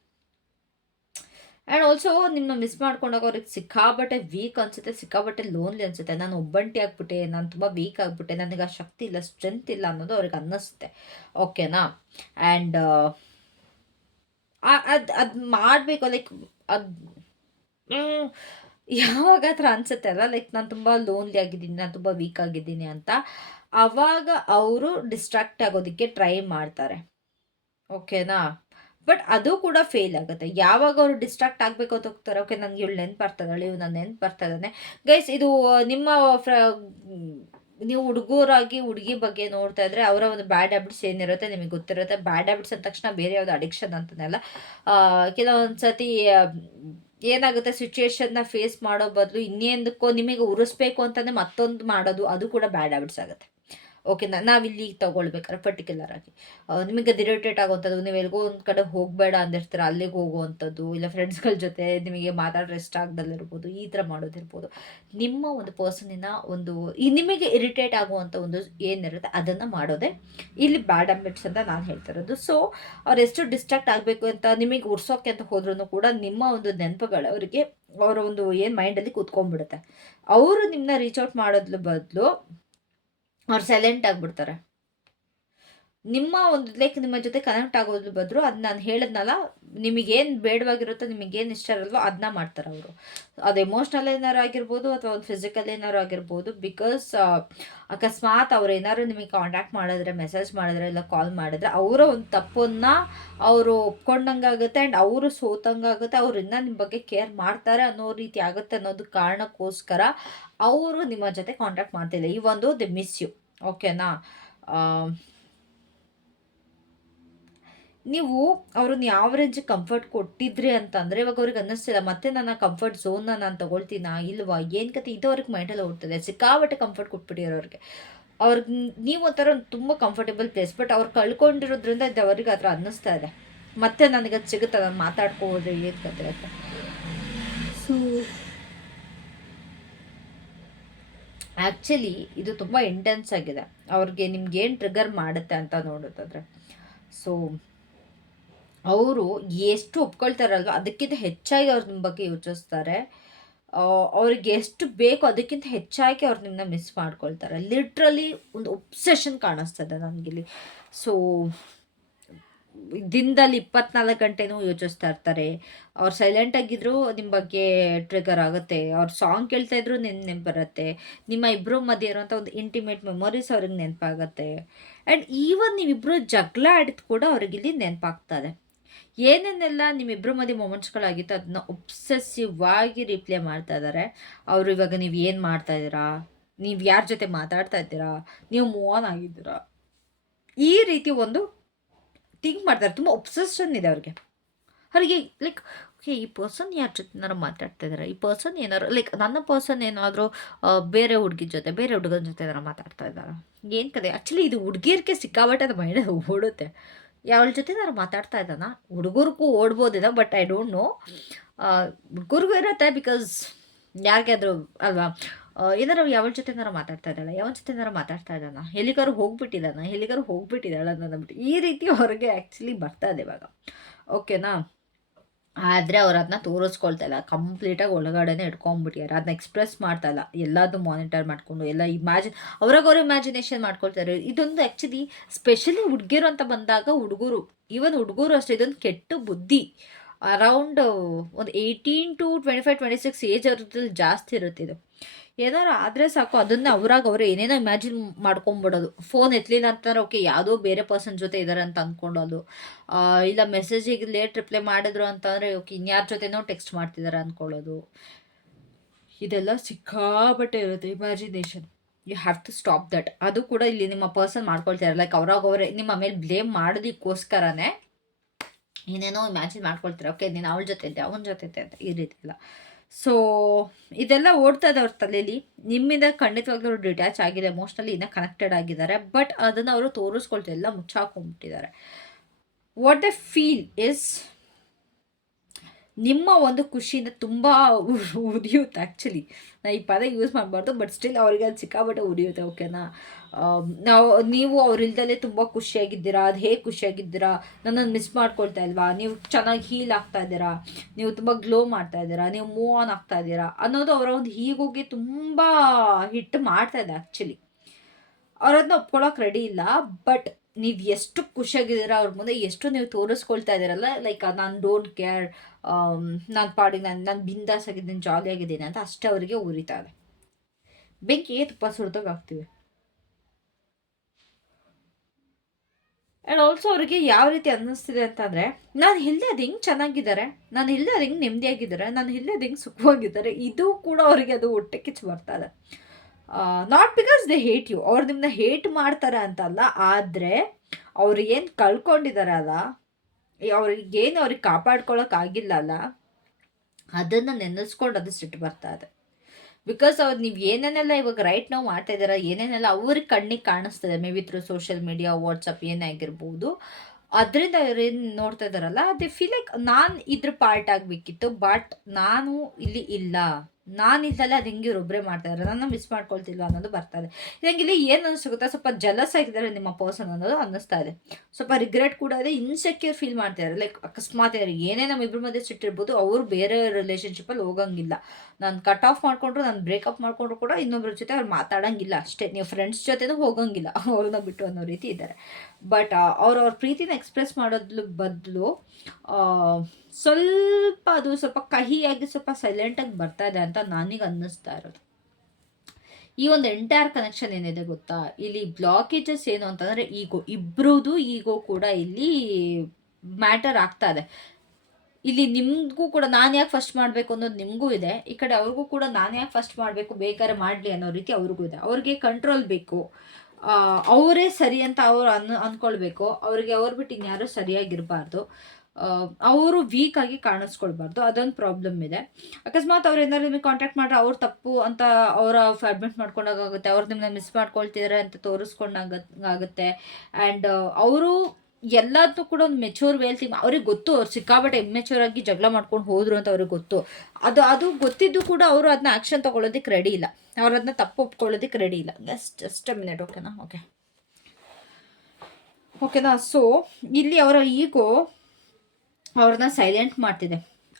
ಆ್ಯಂಡ್ ಆಲ್ಸೋ ನಿಮ್ಮ ಮಿಸ್ ಮಾಡ್ಕೊಂಡಾಗ ಅವ್ರಿಗೆ ಸಿಕ್ಕಾಬಟ್ಟೆ ವೀಕ್ ಅನಿಸುತ್ತೆ, ಸಿಕ್ಕಾಬಟ್ಟೆ ಲೋನ್ಲಿ ಅನಿಸುತ್ತೆ. ನಾನು ಒಬ್ಬಂಟಿ ಆಗ್ಬಿಟ್ಟೆ, ನಾನು ತುಂಬ ವೀಕ್ ಆಗಿಬಿಟ್ಟೆ, ನನಗೆ ಆ ಶಕ್ತಿ ಇಲ್ಲ, ಸ್ಟ್ರೆಂತ್ ಇಲ್ಲ ಅನ್ನೋದು ಅವ್ರಿಗೆ ಅನ್ನಿಸುತ್ತೆ. ಓಕೆನಾ, ಆ್ಯಂಡ್ ಅದು ಮಾಡಬೇಕು. ಲೈಕ್ ಅದು ಯಾವಾಗ ಆ ಥರ ಅನಿಸುತ್ತೆ ಅಲ್ಲ, ಲೈಕ್ ನಾನು ತುಂಬ ಲೋನ್ಲಿ ಆಗಿದ್ದೀನಿ, ನಾನು ತುಂಬ ವೀಕ್ ಆಗಿದ್ದೀನಿ ಅಂತ, ಆವಾಗ ಅವರು ಡಿಸ್ಟ್ರಾಕ್ಟ್ ಆಗೋದಕ್ಕೆ ಟ್ರೈ ಮಾಡ್ತಾರೆ. ಓಕೆನಾ, ಬಟ್ ಅದು ಕೂಡ ಫೇಲ್ ಆಗುತ್ತೆ. ಯಾವಾಗ ಅವರು ಡಿಸ್ಟ್ರಾಕ್ಟ್ ಆಗಬೇಕು ಅಂತ ಹೋಗ್ತಾರೆ, ಓಕೆ ನನಗೆ ಇವಳು ನೆನ್ಪು ಬರ್ತಾಳೆ, ಇವ್ ನಾನು ನೆನ್ಪು ಬರ್ತಾ ಇದ್ದಾನೆ. ಗೈಸ್, ಇದು ನಿಮ್ಮ ನೀವು ಹುಡುಗರಾಗಿ ಹುಡುಗಿ ಬಗ್ಗೆ ನೋಡ್ತಾ ಇದ್ರೆ ಅವರ ಒಂದು ಬ್ಯಾಡ್ ಹ್ಯಾಬಿಟ್ಸ್ ಏನಿರುತ್ತೆ ನಿಮಗೆ ಗೊತ್ತಿರುತ್ತೆ. ಬ್ಯಾಡ್ ಹ್ಯಾಬಿಟ್ಸ್ ಅಂದ ತಕ್ಷಣ ಬೇರೆ ಯಾವುದು ಅಡಿಕ್ಷನ್ ಅಂತನೆಲ್ಲ. ಕೆಲವೊಂದು ಸತಿ ಏನಾಗುತ್ತೆ, ಸಿಚುವೇಶನ್ನ ಫೇಸ್ ಮಾಡೋ ಬದಲು ಇನ್ನೇಂದಕ್ಕೋ ನಿಮಗೆ ಉರಿಸ್ಬೇಕು ಅಂತಲೇ ಮತ್ತೊಂದು ಮಾಡೋದು, ಅದು ಕೂಡ ಬ್ಯಾಡ್ ಹ್ಯಾಬಿಟ್ಸ್ ಆಗುತ್ತೆ. ಓಕೆನಾ, ನಾವಿಲ್ಲಿ ತೊಗೊಳ್ಬೇಕಾದ್ರೆ ಪರ್ಟಿಕ್ಯುಲರ್ ಆಗಿ ನಿಮಗೆ ಅದು ಇರಿಟೇಟ್ ಆಗುವಂಥದ್ದು, ನೀವು ಎಲ್ಗೋ ಒಂದು ಕಡೆ ಹೋಗಬೇಡ ಅಂದಿರ್ತೀರ, ಅಲ್ಲಿಗೆ ಹೋಗುವಂಥದ್ದು, ಇಲ್ಲ ಫ್ರೆಂಡ್ಸ್ಗಳ ಜೊತೆ ನಿಮಗೆ ಮಾತಾಡೋ ಇಷ್ಟ ಆಗ್ದಲ್ಲಿರ್ಬೋದು, ಈ ಥರ ಮಾಡೋದಿರ್ಬೋದು. ನಿಮ್ಮ ಒಂದು ಪರ್ಸನಿನ ಒಂದು ನಿಮಗೆ ಇರಿಟೇಟ್ ಆಗುವಂಥ ಒಂದು ಏನಿರುತ್ತೆ ಅದನ್ನು ಮಾಡೋದೇ ಇಲ್ಲಿ ಬ್ಯಾಡ್ ಹ್ಯಾಬಿಟ್ಸ್ ಅಂತ ನಾನು ಹೇಳ್ತಿರೋದು. ಸೊ ಅವ್ರು ಎಷ್ಟು ಡಿಸ್ಟ್ರಾಕ್ಟ್ ಆಗಬೇಕು ಅಂತ ನಿಮಗೆ ಉರ್ಸೋಕೆ ಅಂತ ಹೋದ್ರೂ ಕೂಡ ನಿಮ್ಮ ಒಂದು ನೆನಪುಗಳು ಅವರಿಗೆ ಅವರ ಒಂದು ಏನು ಮೈಂಡಲ್ಲಿ ಕೂತ್ಕೊಂಡ್ಬಿಡುತ್ತೆ. ಅವರು ನಿಮ್ಮನ್ನ ರೀಚ್ ಔಟ್ ಮಾಡೋದ್ರ ಬದಲು ಅವ್ರು ಸೈಲೆಂಟ್ ಆಗಿಬಿಡ್ತಾರೆ. ನಿಮ್ಮ ಒಂದು ಲೈಕ್ ನಿಮ್ಮ ಜೊತೆ ಕನೆಕ್ಟ್ ಆಗೋದ್ರ ಬದಲು ಅದು ನಾನು ಹೇಳಿದ್ನಲ್ಲ, ನಿಮಗೇನು ಬೇಡವಾಗಿರುತ್ತೋ, ನಿಮಗೇನು ಇಷ್ಟ ಇರಲ್ವೋ ಅದನ್ನ ಮಾಡ್ತಾರೆ ಅವರು. ಅದು ಎಮೋಷ್ನಲ್ ಏನಾರು ಆಗಿರ್ಬೋದು ಅಥವಾ ಒಂದು ಫಿಸಿಕಲ್ ಏನಾರು ಆಗಿರ್ಬೋದು. ಬಿಕಾಸ್ ಅಕಸ್ಮಾತ್ ಅವ್ರು ಏನಾದ್ರು ನಿಮಗೆ ಕಾಂಟ್ಯಾಕ್ಟ್ ಮಾಡಿದ್ರೆ, ಮೆಸೇಜ್ ಮಾಡಿದ್ರೆ, ಇಲ್ಲ ಕಾಲ್ ಮಾಡಿದ್ರೆ, ಅವರ ಒಂದು ತಪ್ಪನ್ನು ಅವರು ಒಪ್ಕೊಂಡಂಗಾಗುತ್ತೆ ಆ್ಯಂಡ್ ಅವರು ಸೋತಂಗಾಗುತ್ತೆ. ಅವ್ರು ಇನ್ನೂ ನಿಮ್ಮ ಬಗ್ಗೆ ಕೇರ್ ಮಾಡ್ತಾರೆ ಅನ್ನೋ ರೀತಿ ಆಗುತ್ತೆ ಅನ್ನೋದು ಕಾರಣಕ್ಕೋಸ್ಕರ ಅವರು ನಿಮ್ಮ ಜೊತೆ ಕಾಂಟ್ಯಾಕ್ಟ್ ಮಾಡ್ತಿಲ್ಲ. ಈ ಒಂದು ದಿ ಮಿಸ್ ಯು. ಓಕೆನಾ? ನೀವು ಅವ್ರನ್ನ ಯಾವ ರೇಂಜ್ ಕಂಫರ್ಟ್ ಕೊಟ್ಟಿದ್ರಿ ಅಂತಂದರೆ, ಇವಾಗ ಅವ್ರಿಗೆ ಅನ್ನಿಸ್ತಿಲ್ಲ ಮತ್ತೆ ನನ್ನ ಕಂಫರ್ಟ್ ಝೋನ್ನ ನಾನು ತೊಗೊಳ್ತೀನಾ ಇಲ್ವಾ, ಏನು ಕತೆ, ಇದು ಅವ್ರಿಗೆ ಮೈಂಡಲ್ಲಿ ಓಡ್ತದೆ. ಸಿಕ್ಕಾಬಟ್ಟೆ ಕಂಫರ್ಟ್ ಕೊಟ್ಬಿಟ್ಟಿರೋರಿಗೆ ಅವ್ರಿಗೆ ನೀವು ಒಂಥರ ತುಂಬ ಕಂಫರ್ಟೇಬಲ್ ಪ್ಲೇಸ್. ಬಟ್ ಅವ್ರು ಕಳ್ಕೊಂಡಿರೋದ್ರಿಂದ ಇದು ಅವ್ರಿಗೆ ಆ ಥರ ಅನ್ನಿಸ್ತಾ ಇದೆ. ಮತ್ತೆ ನನಗೆ ಅದು ಸಿಗುತ್ತೆ, ನಾನು ಮಾತಾಡ್ಕೋದ್ರೆ ಏನು ಕತೆ ಅಂತ. ಸೊ ಆ್ಯಕ್ಚುಲಿ ಇದು ತುಂಬ ಇಂಟೆನ್ಸ್ ಆಗಿದೆ. ಅವ್ರಿಗೆ ನಿಮ್ಗೇನು ಟ್ರಿಗರ್ ಮಾಡುತ್ತೆ ಅಂತ ನೋಡೋದಾದ್ರೆ, ಸೊ ಅವರು ಎಷ್ಟು ಒಪ್ಕೊಳ್ತಾರಲ್ವ ಅದಕ್ಕಿಂತ ಹೆಚ್ಚಾಗಿ ಅವ್ರು ನಿಮ್ಮ ಬಗ್ಗೆ ಯೋಚಿಸ್ತಾರೆ. ಅವ್ರಿಗೆ ಎಷ್ಟು ಬೇಕೋ ಅದಕ್ಕಿಂತ ಹೆಚ್ಚಾಗಿ ಅವ್ರು ನಿಮ್ಮನ್ನ ಮಿಸ್ ಮಾಡ್ಕೊಳ್ತಾರೆ. ಲಿಟ್ರಲಿ ಒಂದು ಒಬ್ಸೆಷನ್ ಕಾಣಿಸ್ತದೆ ನನಗಿಲ್ಲಿ. ಸೊ ದಿನದಲ್ಲಿ 24 ಗಂಟೆನೂ ಯೋಚಿಸ್ತಾ ಇರ್ತಾರೆ. ಅವ್ರು ಸೈಲೆಂಟಾಗಿದ್ದರೂ ನಿಮ್ಮ ಬಗ್ಗೆ ಟ್ರಿಗರ್ ಆಗುತ್ತೆ. ಅವ್ರು ಸಾಂಗ್ ಕೇಳ್ತಾ ಇದ್ರು ನೆನಪು ಬರುತ್ತೆ. ನಿಮ್ಮ ಇಬ್ಬರು ಮಧ್ಯೆ ಇರುವಂಥ ಒಂದು ಇಂಟಿಮೇಟ್ ಮೆಮೊರೀಸ್ ಅವ್ರಿಗೆ ನೆನಪಾಗತ್ತೆ. ಆ್ಯಂಡ್ ಈವನ್ ನೀವಿಬ್ಬರು ಜಗಳ ಆಡಿದ್ದು ಕೂಡ ಅವ್ರಿಗಿಲ್ಲಿ ನೆನಪಾಗ್ತದೆ. ಏನೇನೆಲ್ಲ ನಿಮ್ಮಿಬ್ಬರ ಮಧ್ಯೆ ಮೊಮೆಂಟ್ಸ್ಗಳಾಗಿತ್ತು ಅದನ್ನ ಒಬ್ಸೆಸಿವ್ ಆಗಿ ರಿಪ್ಲೇ ಮಾಡ್ತಾ ಇದ್ದಾರೆ ಅವರು. ಇವಾಗ ನೀವು ಏನು ಮಾಡ್ತಾ ಇದ್ದೀರಾ, ನೀವು ಯಾರ ಜೊತೆ ಮಾತಾಡ್ತಾ ಇದ್ದೀರಾ, ನೀವು ಮೂವ್ ಆನ್ ಆಗಿದ್ದೀರಾ, ಈ ರೀತಿ ಒಂದು ಥಿಂಕ್ ಮಾಡ್ತಾರೆ. ತುಂಬ ಒಬ್ಸೆಷನ್ ಇದೆ ಅವ್ರಿಗೆ ಲೈಕ್ ಓಕೆ ಈ ಪರ್ಸನ್ ಯಾರ ಜೊತೆ ಏನಾರು ಮಾತಾಡ್ತಾ ಇದ್ದಾರೆ, ಈ ಪರ್ಸನ್ ಏನಾರು ಲೈಕ್ ನನ್ನ ಪರ್ಸನ್ ಏನಾದರೂ ಬೇರೆ ಹುಡುಗಿ ಜೊತೆ ಬೇರೆ ಹುಡುಗನ ಜೊತೆ ಏನಾರು ಮಾತಾಡ್ತಾ ಇದ್ದಾರೆ, ಏನು ಕತೆ. ಆ್ಯಕ್ಚುಲಿ ಇದು ಹುಡುಗಿಯರಿಗೆ ಸಿಕ್ಕಾಬಟ್ಟೆ ಅದು ಮೈಂಡಲ್ಲಿ ಓಡುತ್ತೆ. ಯಾವಳ ಜೊತೆ ನಾನು ಮಾತಾಡ್ತಾ ಇದ್ದಾನ, ಹುಡುಗರಿಗೂ ಓಡ್ಬೋದಿದೆ ಬಟ್ ಐ ಡೋಂಟ್ ನೋ. ಹುಡುಗರಿಗೂ ಇರುತ್ತೆ ಬಿಕಾಸ್ ಯಾರಿಗಾದ್ರು ಅಲ್ವಾ, ಏನಾರು ಯಾವಳ ಜೊತೆ ಏನಾರು ಮಾತಾಡ್ತಾ ಇದ್ದಾಳೆ, ಯಾವನ ಜೊತೆ ಏನಾರು ಮಾತಾಡ್ತಾ ಇದ್ದಾನ, ಎಲ್ಲಿಗಾರು ಹೋಗ್ಬಿಟ್ಟಿದ್ದಾಳೆ ಅನ್ನೋದ್ಬಿಟ್ಟು ಈ ರೀತಿ ಹೊರಗೆ ಆ್ಯಕ್ಚುಲಿ ಬರ್ತಾ ಇದೆ ಇವಾಗ. ಓಕೆನಾ? ಆದರೆ ಅವ್ರು ಅದನ್ನ ತೋರಿಸ್ಕೊಳ್ತಾ ಇಲ್ಲ, ಕಂಪ್ಲೀಟಾಗಿ ಒಳಗಡೆನೇ ಇಟ್ಕೊಂಡ್ಬಿಟ್ಟಿದ್ದಾರೆ. ಅದನ್ನ ಎಕ್ಸ್ಪ್ರೆಸ್ ಮಾಡ್ತಾ ಇಲ್ಲ, ಎಲ್ಲದೂ ಮಾನಿಟರ್ ಮಾಡಿಕೊಂಡು ಎಲ್ಲ ಅವ್ರಾಗವ್ರು ಇಮ್ಯಾಜಿನೇಷನ್ ಮಾಡ್ಕೊಳ್ತಾರೆ. ಇದೊಂದು ಆ್ಯಕ್ಚುಲಿ ಸ್ಪೆಷಲಿ ಹುಡುಗಿರು ಅಂತ ಬಂದಾಗ ಹುಡುಗರು ಅಷ್ಟೇ, ಇದೊಂದು ಕೆಟ್ಟ ಬುದ್ಧಿ. ಅರೌಂಡ್ ಒಂದು 18 to 25-26 ಏಜ್ ಅವ್ರದ್ರಲ್ಲಿ ಜಾಸ್ತಿ ಇರುತ್ತೆ ಇದು. ಏನಾರು ಆದರೆ ಸಾಕು ಅದನ್ನು ಅವ್ರು ಏನೇನೋ ಇಮ್ಯಾಜಿನ್ ಮಾಡ್ಕೊಂಬಿಡೋದು. ಫೋನ್ ಎತ್ತಲಿಲ್ಲ ಅಂತಂದ್ರೆ ಓಕೆ ಯಾವುದೋ ಬೇರೆ ಪರ್ಸನ್ ಜೊತೆ ಇದ್ದಾರೆ ಅಂತ ಅಂದ್ಕೊಳ್ಳೋದು. ಇಲ್ಲ ಮೆಸೇಜಿಗೆ ಲೇಟ್ ರಿಪ್ಲೈ ಮಾಡಿದ್ರು ಅಂತಂದರೆ ಓಕೆ ಇನ್ಯಾರ ಜೊತೆನೋ ಟೆಕ್ಸ್ಟ್ ಮಾಡ್ತಿದ್ದಾರೆ ಅಂದ್ಕೊಳ್ಳೋದು. ಇದೆಲ್ಲ ಸಿಕ್ಕಾಬಟ್ಟೆ ಇರುತ್ತೆ imagination. You have to stop that. ಅದು ಕೂಡ ಇಲ್ಲಿ ನಿಮ್ಮ ಪರ್ಸನ್ ಮಾಡ್ಕೊಳ್ತಾರೆ. ಲೈಕ್ ಅವ್ರಾಗವ್ರೆ ನಿಮ್ಮ ಮೇಲೆ ಬ್ಲೇಮ್ ಮಾಡೋದಕ್ಕೋಸ್ಕರನೇ ಏನೇನೋ ಇಮ್ಯಾಜಿನ್ ಮಾಡ್ಕೊಳ್ತಾರೆ. ಓಕೆ ನೀನು ಅವಳ ಜೊತೆ ಇದ್ದೆ, ಅವನ ಜೊತೆ ಇದ್ದೆ ಅಂತ ಈ ರೀತಿ ಎಲ್ಲ. ಸೊ ಇದೆಲ್ಲ ಓಡ್ತಾ ಇದೆ ಅವ್ರ ತಲೆಯಲ್ಲಿ. ನಿಮ್ಮಿಂದ ಖಂಡಿತವಾಗ್ಲೂ ಅವರು ಡಿಟ್ಯಾಚ್ ಆಗಿದೆ, ಎಮೋಷ್ನಲಿ ಇನ್ನೂ ಕನೆಕ್ಟೆಡ್ ಆಗಿದ್ದಾರೆ. ಬಟ್ ಅದನ್ನು ಅವರು ತೋರಿಸ್ಕೊಳ್ತಾ ಎಲ್ಲ ಮುಚ್ಚಾಕೊಂಡ್ಬಿಟ್ಟಿದ್ದಾರೆ. ವಾಟ್ ದ ಫೀಲ್ ಇಸ್ ನಿಮ್ಮ ಒಂದು ಖುಷಿಯಿಂದ ತುಂಬ ಉರಿಯುತ್ತೆ. ಆ್ಯಕ್ಚುಲಿ ನಾನು ಈ ಪದ ಯೂಸ್ ಮಾಡಬಾರ್ದು ಬಟ್ ಸ್ಟಿಲ್ ಅವ್ರಿಗೆ ಅದು ಸಿಕ್ಕಾಬಟ್ಟೆ ಉರಿಯುತ್ತೆ. ಓಕೆನಾ? ನೀವು ಅವ್ರಿಲ್ದಲೇ ತುಂಬ ಖುಷಿಯಾಗಿದ್ದೀರಾ, ಅದು ಹೇಗೆ ಖುಷಿಯಾಗಿದ್ದೀರಾ, ನನ್ನನ್ನು ಮಿಸ್ ಮಾಡ್ಕೊಳ್ತಾ ಇಲ್ವಾ, ನೀವು ಚೆನ್ನಾಗಿ ಹೀಲ್ ಆಗ್ತಾ ಇದ್ದೀರಾ, ನೀವು ತುಂಬ ಗ್ಲೋ ಮಾಡ್ತಾ ಇದ್ದೀರಾ, ನೀವು ಮೂವ್ ಆನ್ ಆಗ್ತಾ ಇದ್ದೀರಾ ಅನ್ನೋದು ಅವರ ಒಂದು ಹೀಗೋಗಿ ತುಂಬ ಹಿಟ್ ಮಾಡ್ತಾ ಇದೆ. ಆ್ಯಕ್ಚುಲಿ ಅವರದನ್ನ ಒಪ್ಕೊಳ್ಳೋಕೆ ರೆಡಿ ಇಲ್ಲ. ಬಟ್ ನೀವು ಎಷ್ಟು ಖುಷಿಯಾಗಿದ್ದೀರಾ ಅವ್ರ ಮುಂದೆ, ಎಷ್ಟು ನೀವು ತೋರಿಸ್ಕೊಳ್ತಾ ಇದ್ದೀರಲ್ಲ, ಲೈಕ್ ನಾನು ಡೋಂಟ್ ಕೇರ್, ನಾನು ಪಾಡಿಗೆ ನಾನು ಬಿಂದಾಸ್ ಆಗಿದ್ದೀನಿ, ಜಾಲಿ ಆಗಿದ್ದೀನಿ ಅಂತ ಅಷ್ಟೇ ಅವರಿಗೆ ಉರಿತಾ ಇದೆ. ಬೆಂಕಿಗೆ ತುಪ್ಪ ಸುಡ್ದಾಗ್ತಿವೆ. ಆ್ಯಂಡ್ ಆಲ್ಸೋ ಅವರಿಗೆ ಯಾವ ರೀತಿ ಅನ್ನಿಸ್ತಿದೆ ಅಂತಂದರೆ, ನಾನು ಇಲ್ಲದೆ ಅದು ಹೆಂಗೆ ಚೆನ್ನಾಗಿದ್ದಾರೆ, ನಾನು ಇಲ್ಲದೆ ಅದು ಹೆಂಗೆ ನೆಮ್ಮದಿಯಾಗಿದ್ದಾರೆ, ನಾನು ಇಲ್ಲದೆ ಅದು ಹೆಂಗೆ ಸುಖವಾಗಿದ್ದಾರೆ, ಇದು ಕೂಡ ಅವರಿಗೆ ಅದು ಹೊಟ್ಟೆ ಕಿಚ್ಚು ಬರ್ತಾ ಇದೆ. Not because they hate you, ಅವ್ರು ನಿಮ್ಮನ್ನ ಹೇಟ್ ಮಾಡ್ತಾರೆ ಅಂತಲ್ಲ, ಆದರೆ ಅವ್ರು ಏನು ಕಳ್ಕೊಂಡಿದ್ದಾರೆ ಅಲ್ಲ, ಅವ್ರಿಗೆ ಕಾಪಾಡ್ಕೊಳ್ಳೋಕ್ಕಾಗಿಲ್ಲ ಅಲ್ಲ, ಅದನ್ನು ನೆನೆಸ್ಕೊಂಡು ಅದು ಸಿಟ್ಟು ಬರ್ತಾ ಇದೆ. ಬಿಕಾಸ್ ಅವ್ರು ನೀವು ಏನೇನೆಲ್ಲ ಇವಾಗ ರೈಟ್ ನಾವು ಮಾಡ್ತಾ ಇದ್ದೀರಾ, ಏನೇನೆಲ್ಲ ಅವ್ರಿಗೆ ಕಣ್ಣಿಗೆ ಕಾಣಿಸ್ತದೆ, maybe through social media, WhatsApp ಏನಾಗಿರ್ಬೋದು, ಅದರಿಂದ ಅವ್ರು ಏನು ನೋಡ್ತಾ ಇದ್ದಾರಲ್ಲ, ಅದೇ ಫೀಲ್ ಲೈಕ್ ನಾನು ಇದ್ರ ಪಾರ್ಟ್ ಆಗಬೇಕಿತ್ತು, ಬಟ್ ನಾನು ಇಲ್ಲಿ ಇಲ್ಲ, ನಾನು ಇದ್ದಲ್ಲ ಅದು ಹಿಂಗೆ ಒಬ್ಬರೇ ಮಾಡ್ತಾರೆ, ನನ್ನ ಮಿಸ್ ಮಾಡ್ಕೊಳ್ತಿಲ್ಲ ಅನ್ನೋದು ಬರ್ತಾ ಇದೆ. ಇಲ್ಲಿ ಏನು ಅನಿಸುತ್ತೆ, ಸ್ವಲ್ಪ ಜಲಸ್ ಆಗಿದ್ದಾರೆ ನಿಮ್ಮ ಪರ್ಸನ್ ಅನ್ನೋದು ಅನ್ನಿಸ್ತಾ ಇದೆ. ಸ್ವಲ್ಪ ರಿಗ್ರೆಟ್ ಕೂಡ ಇದೆ, ಇನ್ಸೆಕ್ಯೂರ್ ಫೀಲ್ ಮಾಡ್ತಾರೆ. ಲೈಕ್ ಅಕಸ್ಮಾತ್ ಏನೇ ನಮ್ಮ ಇಬ್ಬರ ಮಧ್ಯೆ ಸಿಟ್ಟಿರ್ಬೋದು, ಅವರು ಬೇರೆ ರಿಲೇಷನ್ಶಿಪ್ಪಲ್ಲಿ ಹೋಗಂಗಿಲ್ಲ. ನಾನು ಕಟ್ ಆಫ್ ಮಾಡ್ಕೊಂಡ್ರು, ನಾನು ಬ್ರೇಕಪ್ ಮಾಡ್ಕೊಂಡ್ರು ಕೂಡ ಇನ್ನೊಬ್ಬರ ಜೊತೆ ಅವ್ರು ಮಾತಾಡಂಗಿಲ್ಲ ಅಷ್ಟೇ. ನೀವು ಫ್ರೆಂಡ್ಸ್ ಜೊತೆನೂ ಹೋಗಂಗಿಲ್ಲ ಅವ್ರನ್ನ ಬಿಟ್ಟು ಅನ್ನೋ ರೀತಿ ಇದ್ದಾರೆ. ಬಟ್ ಅವ್ರ ಪ್ರೀತಿನ ಎಕ್ಸ್ಪ್ರೆಸ್ ಮಾಡೋದ್ರ ಬದಲು ಸ್ವಲ್ಪ ಕಹಿಯಾಗಿ ಸ್ವಲ್ಪ ಸೈಲೆಂಟಾಗಿ ಬರ್ತಾ ಇದೆ ಅಂತ ನನಗೆ ಅನ್ನಿಸ್ತಾ ಇರೋದು. ಈ ಒಂದು ಎಂಟೈರ್ ಕನೆಕ್ಷನ್ ಏನಿದೆ ಗೊತ್ತಾ, ಇಲ್ಲಿ ಬ್ಲಾಕೇಜಸ್ ಏನು ಅಂತಂದರೆ ಇಬ್ರದ್ದು ಈಗೋ ಕೂಡ ಇಲ್ಲಿ ಮ್ಯಾಟರ್ ಆಗ್ತಾ ಇದೆ. ಇಲ್ಲಿ ನಿಮಗೂ ಕೂಡ ನಾನು ಯಾಕೆ ಫಸ್ಟ್ ಮಾಡಬೇಕು ಅನ್ನೋದು ನಿಮಗೂ ಇದೆ, ಈ ಕಡೆ ಅವ್ರಿಗೂ ಕೂಡ ನಾನು ಯಾಕೆ ಫಸ್ಟ್ ಮಾಡಬೇಕು, ಬೇಕಾದ್ರೆ ಮಾಡಲಿ ಅನ್ನೋ ರೀತಿ ಅವ್ರಿಗೂ ಇದೆ. ಅವ್ರಿಗೆ ಕಂಟ್ರೋಲ್ ಬೇಕು, ಅವರೇ ಸರಿ ಅಂತ ಅವ್ರು ಅಂದ್ಕೊಳ್ಬೇಕು. ಅವ್ರಿಗೆ ಅವ್ರು ಬಿಟ್ಟು ಇನ್ಯಾರೂ ಸರಿಯಾಗಿರಬಾರ್ದು, ಅವರು ವೀಕ್ ಆಗಿ ಕಾಣಿಸ್ಕೊಳ್ಬಾರ್ದು. ಅದೊಂದು ಪ್ರಾಬ್ಲಮ್ ಇದೆ. ಅಕಸ್ಮಾತ್ ಅವ್ರು ಏನಾದ್ರು ನಿಮಗೆ ಕಾಂಟ್ಯಾಕ್ಟ್ ಮಾಡ್ರೆ ಅವ್ರು ತಪ್ಪು ಅಂತ ಅವರ ಅಡ್ಮಿಟ್ ಮಾಡ್ಕೊಂಡಾಗುತ್ತೆ, ಅವ್ರು ನಿಮ್ಮನ್ನ ಮಿಸ್ ಮಾಡ್ಕೊಳ್ತಿದ್ದಾರೆ ಅಂತ ತೋರಿಸ್ಕೊಂಡಾಗುತ್ತೆ. ಆ್ಯಂಡ್ ಅವರು ಎಲ್ಲದನ್ನೂ ಕೂಡ ಒಂದು ಮೆಚೂರ್ ವೇಲ್ ಅವ್ರಿಗೆ ಗೊತ್ತು, ಅವ್ರು ಸಿಕ್ಕಾಬಟ್ಟೆ ಇಮ್ಮೆಚೂರ್ ಆಗಿ ಜಗಳ ಮಾಡ್ಕೊಂಡು ಹೋದ್ರು ಅಂತ ಅವ್ರಿಗೆ ಗೊತ್ತು. ಅದು ಗೊತ್ತಿದ್ದು ಕೂಡ ಅವರು ಅದನ್ನ ಆ್ಯಕ್ಷನ್ ತೊಗೊಳೋದಕ್ಕೆ ರೆಡಿ ಇಲ್ಲ, ಅವ್ರು ಅದನ್ನ ತಪ್ಪು ಒಪ್ಕೊಳ್ಳೋದಕ್ಕೆ ರೆಡಿ ಇಲ್ಲ. Just a minute. ಓಕೆನಾ. ಸೊ ಇಲ್ಲಿ ಅವರ ಈಗೋ ಅವ್ರನ್ನ ಸೈಲೆಂಟ್ ಮಾಡ್ತಿದೆ.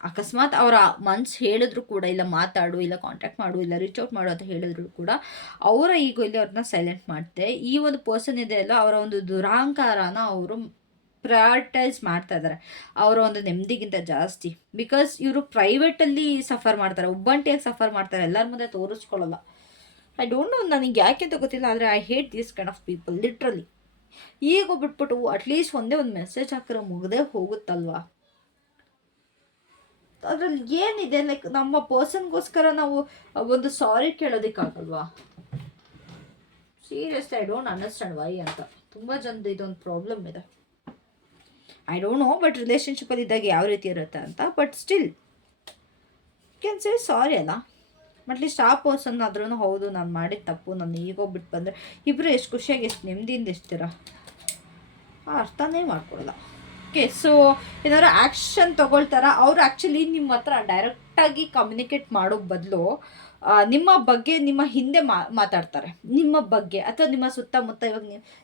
ಅಕಸ್ಮಾತ್ ಅವರ ಮನ್ಸು ಹೇಳಿದ್ರು ಕೂಡ, ಇಲ್ಲ ಮಾತಾಡು, ಇಲ್ಲ ಕಾಂಟ್ಯಾಕ್ಟ್ ಮಾಡು, ಇಲ್ಲ ರೀಚ್ ಔಟ್ ಮಾಡು ಅಂತ ಹೇಳಿದ್ರು ಕೂಡ ಅವರ ಈಗೋ ಇಲ್ಲಿ ಅವ್ರನ್ನ ಸೈಲೆಂಟ್ ಮಾಡ್ತೆ. ಈ ಒಂದು ಪರ್ಸನ್ ಇದೆ ಅಲ್ಲ, ಅವರ ಒಂದು ದುರಾಂಕಾರನ ಅವರು ಪ್ರಯಾರಿಟೈಸ್ ಮಾಡ್ತಾ ಇದ್ದಾರೆ, ಅವರ ಒಂದು ನೆಮ್ಮದಿಗಿಂತ ಜಾಸ್ತಿ. ಬಿಕಾಸ್ ಇವರು ಪ್ರೈವೇಟಲ್ಲಿ ಸಫರ್ ಮಾಡ್ತಾರೆ, ಒಬ್ಬಂಟಿಯಾಗಿ ಸಫರ್ ಮಾಡ್ತಾರೆ, ಎಲ್ಲರ ಮುಂದೆ ತೋರಿಸ್ಕೊಳ್ಳಲ್ಲ. ಐ ಡೋಂಟ್ ನೋ, ನನಗೆ ಯಾಕೆ ಅಂತ ಗೊತ್ತಿಲ್ಲ, ಆದರೆ I hate this kind of people literally. ಈಗ ಬಿಟ್ಬಿಟ್ಟು ಅಟ್ಲೀಸ್ಟ್ ಒಂದೇ ಒಂದು ಮೆಸೇಜ್ ಹಾಕಿರೋ ಮುಗ್ದೇ ಹೋಗುತ್ತಲ್ವಾ. ಅದ್ರಲ್ಲಿ ಏನಿದೆ, ಲೈಕ್ ನಮ್ಮ ಪರ್ಸನ್ಗೋಸ್ಕರ ನಾವು ಒಂದು ಸಾರಿ ಕೇಳೋದಕ್ಕಾಗಲ್ವಾ? Seriously I don't understand why ಅಂತ. ತುಂಬ ಜನದ ಇದೊಂದು ಪ್ರಾಬ್ಲಮ್ ಇದೆ. ಐ ಡೋಂಟ್ ನೋ, ಬಟ್ ರಿಲೇಷನ್ಶಿಪ್ಪಲ್ಲಿ ಇದ್ದಾಗ ಯಾವ ರೀತಿ ಇರುತ್ತೆ ಅಂತ. But still can say sorry ಅಲ್ಲ. ಅಟ್ಲೀಸ್ಟ್ ಆ ಪರ್ಸನ್ ಆದ್ರೂ ಹೌದು ನಾನು ಮಾಡಿದ ತಪ್ಪು, ನಾನು ಈಗೋ ಬಿಟ್ಟು ಬಂದರೆ ಇಬ್ಬರು ಎಷ್ಟು ಖುಷಿಯಾಗಿ ಎಷ್ಟು ನೆಮ್ಮದಿಯಿಂದ ಇರ್ತೀರ, ಅರ್ಥನೇ ಮಾಡ್ಕೊಳ್ಳಲ್ಲ. ಓಕೆ, ಸೊ ಏನಾದ್ರು ಆ್ಯಕ್ಷನ್ ತೊಗೊಳ್ತಾರ ಅವ್ರು. ಆ್ಯಕ್ಚುಲಿ ನಿಮ್ಮ ಹತ್ರ ಡೈರೆಕ್ಟಾಗಿ ಕಮ್ಯುನಿಕೇಟ್ ಮಾಡೋ ಬದಲು ನಿಮ್ಮ ಬಗ್ಗೆ, ನಿಮ್ಮ ಹಿಂದೆ ಮಾತಾಡ್ತಾರೆ ನಿಮ್ಮ ಬಗ್ಗೆ, ಅಥವಾ ನಿಮ್ಮ ಸುತ್ತಮುತ್ತ. ಇವಾಗ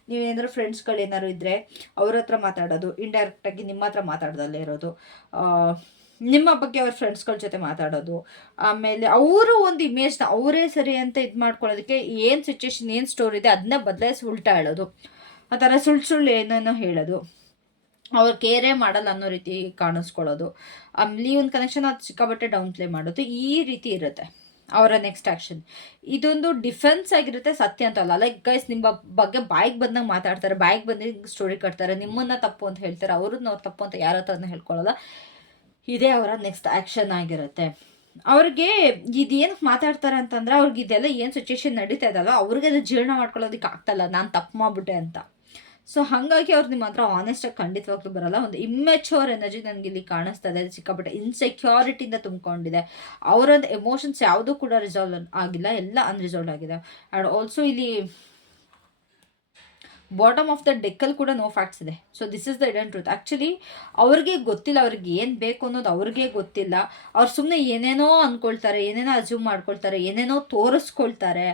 ನೀವೇನಾದ್ರು ಫ್ರೆಂಡ್ಸ್ಗಳೇನಾದ್ರು ಇದ್ದರೆ ಅವ್ರ ಹತ್ರ ಮಾತಾಡೋದು, ಇಂಡೈರೆಕ್ಟಾಗಿ ನಿಮ್ಮ ಹತ್ರ ಮಾತಾಡ್ದಲ್ಲೇ ಇರೋದು, ನಿಮ್ಮ ಬಗ್ಗೆ ಅವ್ರ ಫ್ರೆಂಡ್ಸ್ಗಳ ಜೊತೆ ಮಾತಾಡೋದು. ಆಮೇಲೆ ಅವರು ಒಂದು ಇಮೇಜ್ನ ಅವರೇ ಸರಿ ಅಂತ ಇದು ಮಾಡ್ಕೊಳ್ಳೋದಕ್ಕೆ ಏನು ಸಿಚುವೇಶನ್, ಏನು ಸ್ಟೋರಿ ಇದೆ ಅದನ್ನೇ ಬದಲಾಯಿಸಿ ಉಲ್ಟಾ ಹೇಳೋದು, ಆ ಥರ ಸುಳ್ಳು ಏನೇನೋ ಹೇಳೋದು, ಅವ್ರು ಕೇರೇ ಮಾಡಲ್ಲ ಅನ್ನೋ ರೀತಿ ಕಾಣಿಸ್ಕೊಳ್ಳೋದು. ಆಮೇಲೆ ಒಂದು ಕನೆಕ್ಷನ್ ಅದು ಸಿಕ್ಕಾಬಟ್ಟೆ ಡೌನ್ ಪ್ಲೇ ಮಾಡೋದು, ಈ ರೀತಿ ಇರುತ್ತೆ ಅವರ ನೆಕ್ಸ್ಟ್ ಆ್ಯಕ್ಷನ್. ಇದೊಂದು ಡಿಫೆನ್ಸ್ ಆಗಿರುತ್ತೆ, ಸತ್ಯ ಅಂತ ಅಲ್ಲ. ಲೈಕ್ ಗೈಸ್, ನಿಮ್ಮ ಬಗ್ಗೆ ಬಾಯಿಗೆ ಬಂದಂಗೆ ಮಾತಾಡ್ತಾರೆ, ಬಾಯಿಗೆ ಬಂದಂಗೆ ಸ್ಟೋರಿ ಕಟ್ತಾರೆ, ನಿಮ್ಮನ್ನು ತಪ್ಪು ಅಂತ ಹೇಳ್ತಾರೆ, ಅವ್ರನ್ನ ಅವ್ರು ತಪ್ಪು ಅಂತ ಯಾರ ಹತ್ರನೂ ಹೇಳ್ಕೊಳ್ಳಲ್ಲ. ಇದೇ ಅವರ ನೆಕ್ಸ್ಟ್ ಆ್ಯಕ್ಷನ್ ಆಗಿರುತ್ತೆ. ಅವ್ರಿಗೆ ಇದೇನು ಮಾತಾಡ್ತಾರೆ ಅಂತಂದ್ರೆ, ಅವ್ರಿಗೆ ಇದೆಲ್ಲ ಏನು ಸಿಚುವೇಶನ್ ನಡೀತಾ ಇದಲ್ಲ, ಅವ್ರಿಗೆ ಅದು ಜೀರ್ಣ ಮಾಡ್ಕೊಳ್ಳೋದಕ್ಕೆ ಆಗ್ತಾಯಿಲ್ಲ, ನಾನು ತಪ್ಪು ಮಾಡಿಬಿಟ್ಟೆ ಅಂತ. ಸೊ ಹಾಗಾಗಿ ಅವ್ರು ನಿಮ್ಮ ಹತ್ರ ಆನೆಸ್ಟಾಗಿ ಖಂಡಿತವಾಗ್ಲೂ ಬರಲ್ಲ. ಒಂದು ಇಮ್ಮೆಚೂರ್ ಎನರ್ಜಿ ನನಗೆ ಇಲ್ಲಿ ಕಾಣಿಸ್ತಾ ಇದೆ, ಸಿಕ್ಕಾಪಟ್ಟೆ ಇನ್ಸೆಕ್ಯೂರಿಟಿಯಿಂದ ತುಂಬಿಕೊಂಡಿದೆ. ಅವರೊಂದು ಎಮೋಷನ್ಸ್ ಯಾವುದೂ ಕೂಡ ರಿಸಾಲ್ವ್ ಆಗಿಲ್ಲ, ಎಲ್ಲ ಅನ್ರಿಸಾಲ್ವ್ ಆಗಿದೆ. ಆ್ಯಂಡ್ ಆಲ್ಸೋ ಇಲ್ಲಿ ಬಾಟಮ್ ಆಫ್ ದ ಡೆಕ್ಕಲ್ಲಿ ಕೂಡ ನೋ ಫ್ಯಾಕ್ಟ್ಸ್ ಇದೆ. So this is the hidden truth. Actually ಅವ್ರಿಗೆ ಗೊತ್ತಿಲ್ಲ, ಅವ್ರಿಗೆ ಏನು ಬೇಕು ಅನ್ನೋದು ಅವ್ರಿಗೆ ಗೊತ್ತಿಲ್ಲ. ಅವ್ರು ಸುಮ್ಮನೆ ಏನೇನೋ ಅಂದ್ಕೊಳ್ತಾರೆ, ಏನೇನೋ ಅಜ್ಯೂಮ್ ಮಾಡ್ಕೊಳ್ತಾರೆ, ಏನೇನೋ ತೋರಿಸ್ಕೊಳ್ತಾರೆ,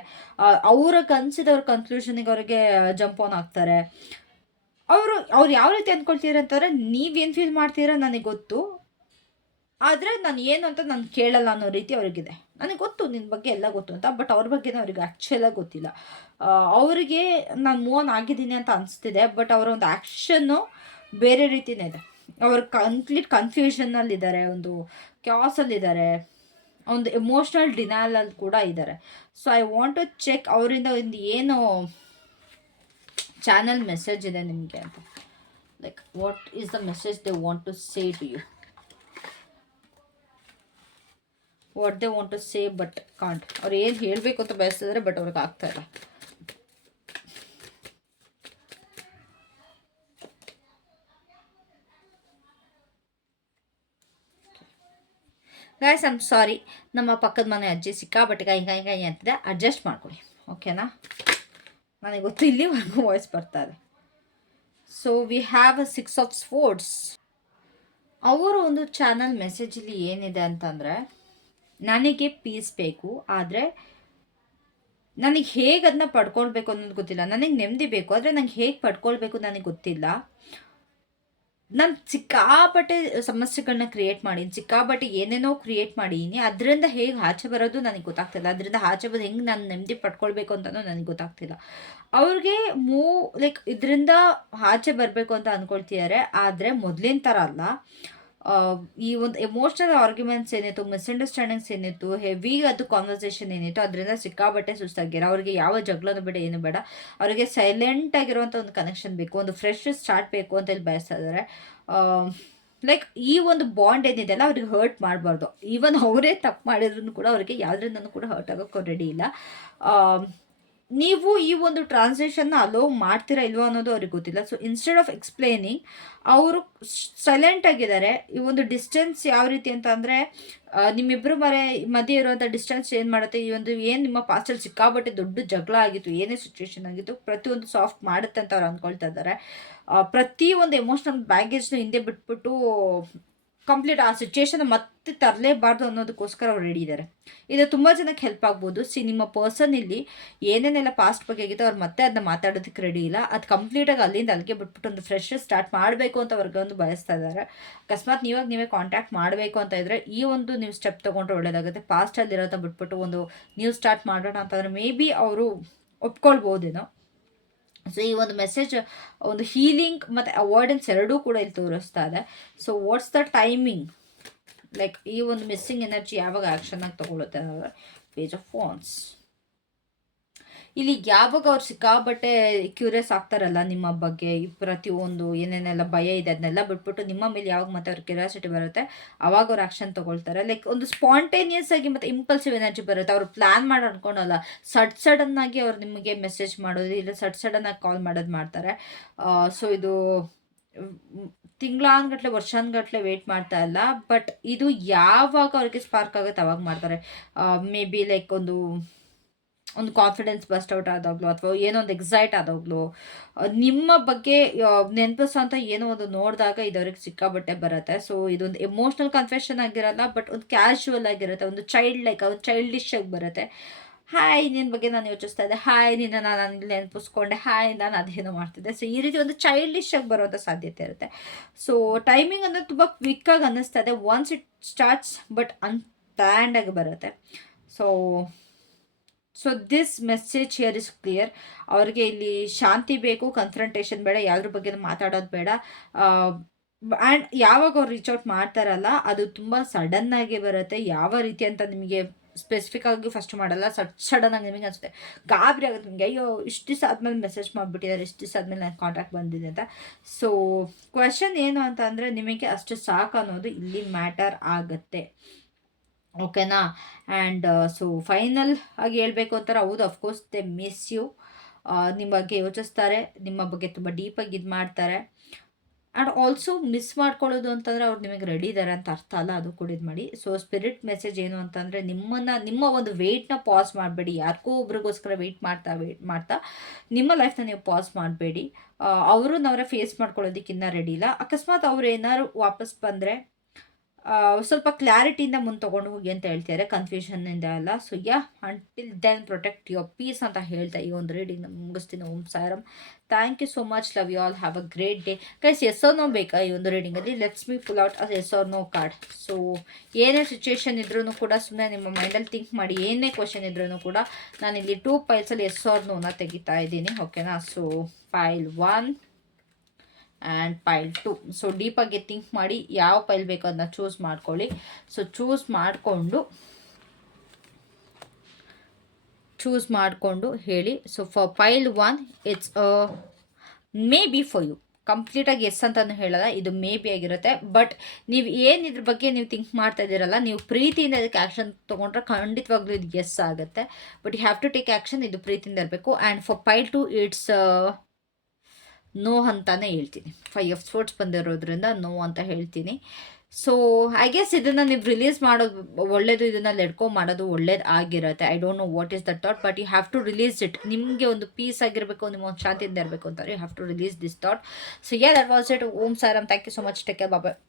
ಅವ್ರಿಗೆ ಅನ್ಸಿದವ್ರ ಕನ್ಕ್ಲೂಷನಿಗೆ ಅವ್ರಿಗೆ ಜಂಪ್ ಆನ್ ಆಗ್ತಾರೆ. ಅವ್ರು ಯಾವ ರೀತಿ ಅಂದ್ಕೊಳ್ತೀರ ಅಂತಂದರೆ, ನೀವೇನು ಫೀಲ್ ಮಾಡ್ತೀರಾ ನನಗೆ ಗೊತ್ತು, ಆದರೆ ನಾನು ಏನು ಅಂತ ನಾನು ಕೇಳಲ್ಲ ಅನ್ನೋ ರೀತಿ ಅವ್ರಿಗಿದೆ. ನನಗೆ ಗೊತ್ತು ನಿನ್ನ ಬಗ್ಗೆ ಎಲ್ಲ ಗೊತ್ತು ಅಂತ, ಬಟ್ ಅವ್ರ ಬಗ್ಗೆನೇ ಅವ್ರಿಗೆ ಆ್ಯಕ್ಚುಲಾಗಿ ಗೊತ್ತಿಲ್ಲ. ಅವರಿಗೆ ನಾನು ಮೂವ್ ಆನ್ ಆಗಿದ್ದೀನಿ ಅಂತ ಅನಿಸ್ತಿದೆ, ಬಟ್ ಅವರ ಒಂದು ಆ್ಯಕ್ಷನ್ನು ಬೇರೆ ರೀತಿಯೇ ಇದೆ. ಅವರು ಕಂಪ್ಲೀಟ್ ಕನ್ಫ್ಯೂಷನ್ನಲ್ಲಿದ್ದಾರೆ, ಒಂದು ಕ್ಯಾಸಲ್ಲಿದ್ದಾರೆ, ಒಂದು ಎಮೋಷ್ನಲ್ ಡಿನೈಲಲ್ಲಿ ಕೂಡ ಇದ್ದಾರೆ. So I want to check ಅವರಿಂದ ಒಂದು ಏನು ಚಾನಲ್ ಮೆಸೇಜ್ ಇದೆ ನಿಮಗೆ ಅಂತ. Like what is the message they want to say to you, what they want to say but can't. ಅವ್ರು ಏನು ಹೇಳಬೇಕು ಅಂತ ಬಯಸ್ತಿದ್ದಾರೆ, ಬಟ್ ಅವ್ರಿಗೆ ಆಗ್ತಾ ಇಲ್ಲ. ಗೈಸ್ ಐಮ್ ಸಾರಿ, ನಮ್ಮ ಪಕ್ಕದ ಮನೆ ಅಜ್ಜಿ ಸಿಕ್ಕಾಬಟ್ಟೆ ಕೈ ಅಂತಿದೆ, ಅಡ್ಜಸ್ಟ್ ಮಾಡ್ಕೊಳ್ಳಿ ಓಕೆನಾ. ನನಗೆ ಗೊತ್ತು ಇಲ್ಲಿವರೆಗೂ ವಾಯ್ಸ್ ಬರ್ತಾ ಇದೆ. So we have a 6 of sports. ಅವರ ಒಂದು ಚಾನಲ್ ಮೆಸೇಜಲ್ಲಿ ಏನಿದೆ ಅಂತಂದರೆ, ನನಗೆ ಪೀಸ್ ಬೇಕು, ಆದರೆ ನನಗೆ ಹೇಗೆ ಅದನ್ನ ಪಡ್ಕೊಳ್ಬೇಕು ಅನ್ನೋದು ಗೊತ್ತಿಲ್ಲ. ನನಗೆ ನೆಮ್ಮದಿ ಬೇಕು, ಆದರೆ ನಂಗೆ ಹೇಗೆ ಪಡ್ಕೊಳ್ಬೇಕು ನನಗೆ ಗೊತ್ತಿಲ್ಲ. ನಾನು ಸಿಕ್ಕಾಪಟ್ಟೆ ಸಮಸ್ಯೆಗಳನ್ನ ಕ್ರಿಯೇಟ್ ಮಾಡೀನಿ, ಸಿಕ್ಕಾಪಟ್ಟೆ ಏನೇನೋ ಕ್ರಿಯೇಟ್ ಮಾಡೀನಿ. ಅದರಿಂದ ಹೇಗೆ ಆಚೆ ಬರೋದು ನನಗೆ ಗೊತ್ತಾಗ್ತಿಲ್ಲ. ಅದರಿಂದ ಆಚೆ ಬಂದು ಹೆಂಗೆ ನಾನು ನೆಮ್ಮದಿ ಪಡ್ಕೊಳ್ಬೇಕು ಅಂತಲೂ ನನಗೆ ಗೊತ್ತಾಗ್ತಿಲ್ಲ. ಅವ್ರಿಗೆ ಲೈಕ್ ಇದರಿಂದ ಆಚೆ ಬರಬೇಕು ಅಂತ ಅಂದ್ಕೊಳ್ತಿದ್ದಾರೆ, ಆದರೆ ಮೊದಲಿನ ಥರ ಅಲ್ಲ. ಈ ಒಂದು ಎಮೋಷ್ನಲ್ ಆರ್ಗ್ಯುಮೆಂಟ್ಸ್ ಏನಿತ್ತು, ಮಿಸ್ಅಂಡರ್ಸ್ಟ್ಯಾಂಡಿಂಗ್ಸ್ ಏನಿತ್ತು, ಹೆವಿ ಅದು ಕಾನ್ವರ್ಸೇಷನ್ ಏನಿತ್ತು, ಅದರಿಂದ ಸಿಕ್ಕಾಬಟ್ಟೆ ಸುಸ್ತಾಗ್ಯಾರ. ಅವ್ರಿಗೆ ಯಾವ ಜಗಳನೂ ಬೇಡ, ಏನು ಬೇಡ. ಅವರಿಗೆ ಸೈಲೆಂಟ್ ಆಗಿರುವಂಥ ಒಂದು ಕನೆಕ್ಷನ್ ಬೇಕು, ಒಂದು ಫ್ರೆಶ್ ಸ್ಟಾರ್ಟ್ ಬೇಕು ಅಂತ ಹೇಳಿ ಬಯಸ್ತಾ ಇದ್ದಾರೆ. ಲೈಕ್ ಈ ಒಂದು ಬಾಂಡ್ ಏನಿದೆಯಲ್ಲ ಅವ್ರಿಗೆ ಹರ್ಟ್ ಮಾಡಬಾರ್ದು. ಈವನ್ ಅವರೇ ತಪ್ಪು ಮಾಡಿದ್ರು ಕೂಡ ಅವರಿಗೆ ಯಾವುದ್ರಿಂದನೂ ಕೂಡ ಹರ್ಟ್ ಆಗೋಕ್ಕೆ ರೆಡಿ ಇಲ್ಲ. ನೀವು ಈ ಒಂದು ಟ್ರಾನ್ಸ್ಲೇಷನ್ನ ಅಲೋ ಮಾಡ್ತೀರಾ ಇಲ್ವೋ ಅನ್ನೋದು ಅವ್ರಿಗೆ ಗೊತ್ತಿಲ್ಲ. ಸೊ ಇನ್ಸ್ಟೆಡ್ ಆಫ್ ಎಕ್ಸ್ಪ್ಲೇನಿಂಗ್ ಅವರು ಸೈಲೆಂಟ್ ಆಗಿದ್ದಾರೆ. ಈ ಒಂದು ಡಿಸ್ಟೆನ್ಸ್ ಯಾವ ರೀತಿ ಅಂತ ಅಂದರೆ, ನಿಮ್ಮಿಬ್ಬರು ಮಧ್ಯೆ ಇರುವಂಥ ಡಿಸ್ಟೆನ್ಸ್ ಏನು ಮಾಡುತ್ತೆ, ಈ ಒಂದು ಏನು ನಿಮ್ಮ ಪಾಸ್ಟಲ್ಲಿ ಸಿಕ್ಕಾಬಟ್ಟೆ ದೊಡ್ಡ ಜಗಳ ಆಗಿತ್ತು, ಏನೇ ಸಿಚುವೇಶನ್ ಆಗಿತ್ತು, ಪ್ರತಿಯೊಂದು ಸಾಫ್ಟ್ ಮಾಡುತ್ತೆ ಅಂತ ಅವ್ರು ಅಂದ್ಕೊಳ್ತಾ ಇದ್ದಾರೆ. ಪ್ರತಿಯೊಂದು ಎಮೋಷ್ನಲ್ ಬ್ಯಾಗೇಜ್ನ ಹಿಂದೆ ಬಿಟ್ಬಿಟ್ಟು ಕಂಪ್ಲೀಟ್ ಆ ಸಿಚುವೇಶನ್ ಮತ್ತೆ ತರಲೇಬಾರ್ದು ಅನ್ನೋದಕ್ಕೋಸ್ಕರ ಅವ್ರು ರೆಡಿ ಇದ್ದಾರೆ. ಇದು ತುಂಬ ಜನಕ್ಕೆ ಹೆಲ್ಪ್ ಆಗ್ಬೋದು. ನಿಮ್ಮ ಪರ್ಸನ್ ಇಲ್ಲಿ ಏನೇನೆಲ್ಲ ಪಾಸ್ಟ್ ಬಗ್ಗೆ ಆಗಿತ್ತು ಅವ್ರು ಮತ್ತೆ ಅದನ್ನ ಮಾತಾಡೋದಕ್ಕೆ ರೆಡಿ ಇಲ್ಲ. ಅದು ಕಂಪ್ಲೀಟಾಗಿ ಅಲ್ಲಿಂದ ಅಲ್ಲಿಗೆ ಬಿಟ್ಬಿಟ್ಟು ಒಂದು ಫ್ರೆಶ್ ಸ್ಟಾರ್ಟ್ ಮಾಡಬೇಕು ಅಂತ ಅವ್ರಿಗೊಂದು ಬಯಸ್ತಾ ಇದ್ದಾರೆ. ಅಕಸ್ಮಾತ್ ನೀವೇ ಕಾಂಟ್ಯಾಕ್ಟ್ ಮಾಡಬೇಕು ಅಂತ ಇದ್ದರೆ ಈ ಒಂದು ನೀವು ಸ್ಟೆಪ್ ತೊಗೊಂಡ್ರೆ ಒಳ್ಳೇದಾಗುತ್ತೆ. ಪಾಸ್ಟಲ್ಲಿರೋದ ಬಿಟ್ಬಿಟ್ಟು ಒಂದು ನೀವು ಸ್ಟಾರ್ಟ್ ಮಾಡೋಣ ಅಂತಂದರೆ ಮೇ ಬಿ ಅವರು ಒಪ್ಕೊಳ್ಬೋದೇನೋ. ಸೊ ಈ ಒಂದು ಮೆಸೇಜ್ ಒಂದು ಹೀಲಿಂಗ್ ಮತ್ತು ಅವಾಯ್ಡೆನ್ಸ್ ಎರಡೂ ಕೂಡ ಇಲ್ಲಿ ತೋರಿಸ್ತಾ ಇದೆ. So what's the timing, like ಈ ಒಂದು ಮಿಸ್ಸಿಂಗ್ ಎನರ್ಜಿ ಯಾವಾಗ ಆ್ಯಕ್ಷನ್ನಾಗಿ ತೊಗೊಳುತ್ತೆ ಅಂದರೆ ಪೇಜ್ ಆಫ್ ವಾನ್ಸ್. ಇಲ್ಲಿ ಯಾವಾಗ ಅವ್ರು ಸಿಕ್ಕಾಬಟ್ಟೆ ಕ್ಯೂರಿಯಸ್ ಆಗ್ತಾರಲ್ಲ ನಿಮ್ಮ ಬಗ್ಗೆ, ಈ ಪ್ರತಿಯೊಂದು ಏನೇನೆಲ್ಲ ಭಯ ಇದೆ ಅದನ್ನೆಲ್ಲ ಬಿಟ್ಬಿಟ್ಟು ನಿಮ್ಮ ಮೇಲೆ ಯಾವಾಗ ಮತ್ತೆ ಅವ್ರ ಕ್ಯೂರಿಯಾಸಿಟಿ ಬರುತ್ತೆ ಅವಾಗ ಅವ್ರು ಆ್ಯಕ್ಷನ್ ತೊಗೊಳ್ತಾರೆ. ಲೈಕ್ ಒಂದು ಸ್ಪಾಂಟೇನಿಯಸ್ ಆಗಿ ಮತ್ತು ಇಂಪಲ್ಸಿವ್ ಎನರ್ಜಿ ಬರುತ್ತೆ. ಅವರು ಪ್ಲ್ಯಾನ್ ಮಾಡಿ ಅನ್ಕೊಳಲ್ಲ, ಸಡನ್ನಾಗಿ ಅವ್ರು ನಿಮಗೆ ಮೆಸೇಜ್ ಮಾಡೋದು ಇಲ್ಲ ಸಡನ್ನಾಗಿ ಕಾಲ್ ಮಾಡೋದು ಮಾಡ್ತಾರೆ. ಸೊ ಇದು ತಿಂಗಳಾನ್ಗಟ್ಲೆ ವರ್ಷಾನ್ಗಟ್ಲೆ ವೆಯ್ಟ್ ಮಾಡ್ತಾ ಇಲ್ಲ, ಬಟ್ ಇದು ಯಾವಾಗ ಅವ್ರಿಗೆ ಸ್ಪಾರ್ಕ್ ಆಗುತ್ತೆ ಅವಾಗ ಮಾಡ್ತಾರೆ. ಮೇ ಬಿ ಲೈಕ್ ಒಂದು ಕಾನ್ಫಿಡೆನ್ಸ್ ಬಸ್ಟ್ ಔಟ್ ಆದಾಗಲೂ ಅಥವಾ ಏನೋ ಒಂದು ಎಕ್ಸೈಟ್ ಆದಾಗಲೂ ನಿಮ್ಮ ಬಗ್ಗೆ ನೆನಪಿಸೋಂಥ ಏನೋ ಒಂದು ನೋಡಿದಾಗ ಇದವ್ರಿಗೆ ಸಿಕ್ಕಾಬಟ್ಟೆ ಬರುತ್ತೆ. ಸೊ ಇದೊಂದು ಎಮೋಷ್ನಲ್ ಕನ್ಫೆಷನ್ ಆಗಿರಲ್ಲ, ಬಟ್ ಒಂದು ಕ್ಯಾಶುವಲ್ ಆಗಿರುತ್ತೆ, ಒಂದು ಚೈಲ್ಡಿಶ್ ಆಗಿ ಬರುತ್ತೆ. ಹಾಯ್ ನಿನ್ನ ಬಗ್ಗೆ ನಾನು ಯೋಚಿಸ್ತಾ ಇದ್ದೆ, ಹಾಯ್ ನಿನ್ನ ನಾನು ಇಲ್ಲಿ ನೆನಪಿಸ್ಕೊಂಡೆ, ಹಾಯ್ ನಾನು ಅದೇನೋ ಮಾಡ್ತಿದ್ದೆ. ಸೊ ಈ ರೀತಿ ಒಂದು ಚೈಲ್ಡಿಶ್ ಆಗಿ ಬರೋಂಥ ಸಾಧ್ಯತೆ ಇರುತ್ತೆ. ಸೊ ಟೈಮಿಂಗ್ ಅಂದರೆ ತುಂಬ ಕ್ವಿಕ್ಕಾಗಿ ಅನ್ನಿಸ್ತಾ ಇದೆ. Once it starts but unplanned ಆಗಿ ಬರುತ್ತೆ. So this message here is clear. ಅವ್ರಿಗೆ ಇಲ್ಲಿ ಶಾಂತಿ ಬೇಕು, ಕನ್ಫ್ರಂಟೇಷನ್ ಬೇಡ, ಯಾವ್ದ್ರ ಬಗ್ಗೆ ಮಾತಾಡೋದು ಬೇಡ. ಆ್ಯಂಡ್ ಯಾವಾಗ ಅವ್ರು ರೀಚ್ ಔಟ್ ಮಾಡ್ತಾರಲ್ಲ ಅದು ತುಂಬ ಸಡನ್ನಾಗಿ ಬರುತ್ತೆ. ಯಾವ ರೀತಿ ಅಂತ ನಿಮಗೆ ಸ್ಪೆಸಿಫಿಕ್ ಆಗಿ ಫಸ್ಟ್ ಮಾಡಲ್ಲ, ಸಡನ್ನಾಗಿ ನಿಮಗೆ ಅನಿಸುತ್ತೆ, ಗಾಬರಿ ಆಗುತ್ತೆ ನಿಮಗೆ, ಅಯ್ಯೋ ಇಷ್ಟು ದಿವಸ ಆದಮೇಲೆ ಮೆಸೇಜ್ ಮಾಡಿಬಿಟ್ಟಿದ್ದಾರೆ, ಇಷ್ಟು ದಿವಸ ಆದಮೇಲೆ ನನಗೆ ಕಾಂಟ್ಯಾಕ್ಟ್ ಬಂದಿದೆ ಅಂತ. ಸೊ ಕ್ವೆಶನ್ ಏನು ಅಂತ ಅಂದರೆ ನಿಮಗೆ ಅಷ್ಟು ಸಾಕು ಅನ್ನೋದು ಇಲ್ಲಿ ಮ್ಯಾಟರ್ ಆಗುತ್ತೆ. ಓಕೆನಾ? ಆ್ಯಂಡ್ ಸೊ ಫೈನಲ್ ಆಗಿ ಹೇಳಬೇಕು ಅಂತಾರೆ, ಹೌದು ಅಫ್ಕೋರ್ಸ್ ದೆ ಮಿಸ್ ಯು. ನಿಮ್ಮ ಬಗ್ಗೆ ಯೋಚಿಸ್ತಾರೆ, ನಿಮ್ಮ ಬಗ್ಗೆ ತುಂಬ ಡೀಪಾಗಿ ಇದು ಮಾಡ್ತಾರೆ. ಆ್ಯಂಡ್ ಆಲ್ಸೋ ಮಿಸ್ ಮಾಡ್ಕೊಳ್ಳೋದು ಅಂತಂದರೆ ಅವ್ರು ನಿಮಗೆ ರೆಡಿ ಇದ್ದಾರೆ ಅಂತ ಅರ್ಥ ಅಲ್ಲ, ಅದು ಕೂಡ ಇದು ಮಾಡಿ. ಸೊ ಸ್ಪಿರಿಟ್ ಮೆಸೇಜ್ ಏನು ಅಂತಂದರೆ ನಿಮ್ಮ ಒಂದು ವೆಯ್ಟ್ನ ಪಾಸ್ ಮಾಡಬೇಡಿ. ಯಾರಿಗೂ ಒಬ್ರಿಗೋಸ್ಕರ ವೆಯ್ಟ್ ಮಾಡ್ತಾ ನಿಮ್ಮ ಲೈಫ್ನ ನೀವು ಪಾಸ್ ಮಾಡಬೇಡಿ. ಅವರೇ ಫೇಸ್ ಮಾಡ್ಕೊಳ್ಳೋದಕ್ಕಿನ್ನ ರೆಡಿ ಇಲ್ಲ. ಅಕಸ್ಮಾತ್ ಅವ್ರು ಏನಾದ್ರು ವಾಪಸ್ ಬಂದರೆ ಸ್ವಲ್ಪ ಕ್ಲಾರಿಟಿಯಿಂದ ಮುಂದೆ ತೊಗೊಂಡು ಹೋಗಿ ಅಂತ ಹೇಳ್ತಾರೆ, ಕನ್ಫ್ಯೂಷನ್ನಿಂದ ಅಲ್ಲ. So until then protect your peace ಅಂತ ಹೇಳ್ತಾ ಈ ಒಂದು ರೀಡಿಂಗ್ ಮುಗಿಸ್ತೀನಿ. Om Sairam. Thank you so much. Love you all. Have a great day. Guys yes or no ಬೇಕಾ ಈ ಒಂದು ರೀಡಿಂಗಲ್ಲಿ? Let's me pull out us yes or no card. So ಏನೇ ಸಿಚುವೇಶನ್ ಇದ್ರೂ ಕೂಡ ಸುಮ್ಮನೆ ನಿಮ್ಮ ಮೈಂಡಲ್ಲಿ ಥಿಂಕ್ ಮಾಡಿ, ಏನೇ ಕ್ವಶನ್ ಇದ್ರೂ ಕೂಡ ನಾನಿಲ್ಲಿ 2 ಪೈಲ್ಸಲ್ಲಿ ಎಸ್ ಆರ್ ನೋನ ತೆಗಿತಾ ಇದ್ದೀನಿ. ಓಕೆನಾ? So pile 1 and pile 2. So ಡೀಪಾಗಿ ಥಿಂಕ್ ಮಾಡಿ ಯಾವ ಪೈಲ್ ಬೇಕೋ ಅದನ್ನ ಚೂಸ್ ಮಾಡ್ಕೊಳ್ಳಿ. ಸೊ ಚೂಸ್ ಮಾಡಿಕೊಂಡು ಹೇಳಿ. So for pile 1 it's maybe for you. ಕಂಪ್ಲೀಟಾಗಿ ಎಸ್ ಅಂತಲೂ ಹೇಳಲ್ಲ, ಇದು ಮೇ ಬಿ ಆಗಿರುತ್ತೆ. ಬಟ್ ನೀವು ಇದ್ರ ಬಗ್ಗೆ ನೀವು ಥಿಂಕ್ ಮಾಡ್ತಾ ಇದ್ದೀರಲ್ಲ, ನೀವು ಪ್ರೀತಿಯಿಂದ ಇದಕ್ಕೆ ಆ್ಯಕ್ಷನ್ ತೊಗೊಂಡ್ರೆ ಖಂಡಿತವಾಗ್ಲೂ ಇದು ಎಸ್ ಆಗುತ್ತೆ. But you have to take action. ಇದು ಪ್ರೀತಿಯಿಂದ ಇರಬೇಕು. And for pile 2 it's no ಅಂತಾನೆ ಹೇಳ್ತೀನಿ. 5 ಆಫ್ ಸ್ಪೋರ್ಟ್ಸ್ ಬಂದಿರೋದ್ರಿಂದ ನೋ ಅಂತ ಹೇಳ್ತೀನಿ. ಸೊ ಐ ಗೆಸ್ ಇದನ್ನು ನೀವು ರಿಲೀಸ್ ಮಾಡೋದು ಒಳ್ಳೇದು, ಇದನ್ನು ಲೆಡ್ಕೋ ಮಾಡೋದು ಒಳ್ಳೇದು ಆಗಿರುತ್ತೆ. I don't know what is that thought, but you have to release it. ನಿಮಗೆ ಒಂದು ಪೀಸ್ ಆಗಿರಬೇಕು, ನಿಮ್ಮ ಒಂದು ಶಾಂತಿಯಿಂದ ಇರಬೇಕು ಅಂತಾರೆ, you have to release this thought. So that was it. Om Sairam. Thank you so much. Take care. Bye.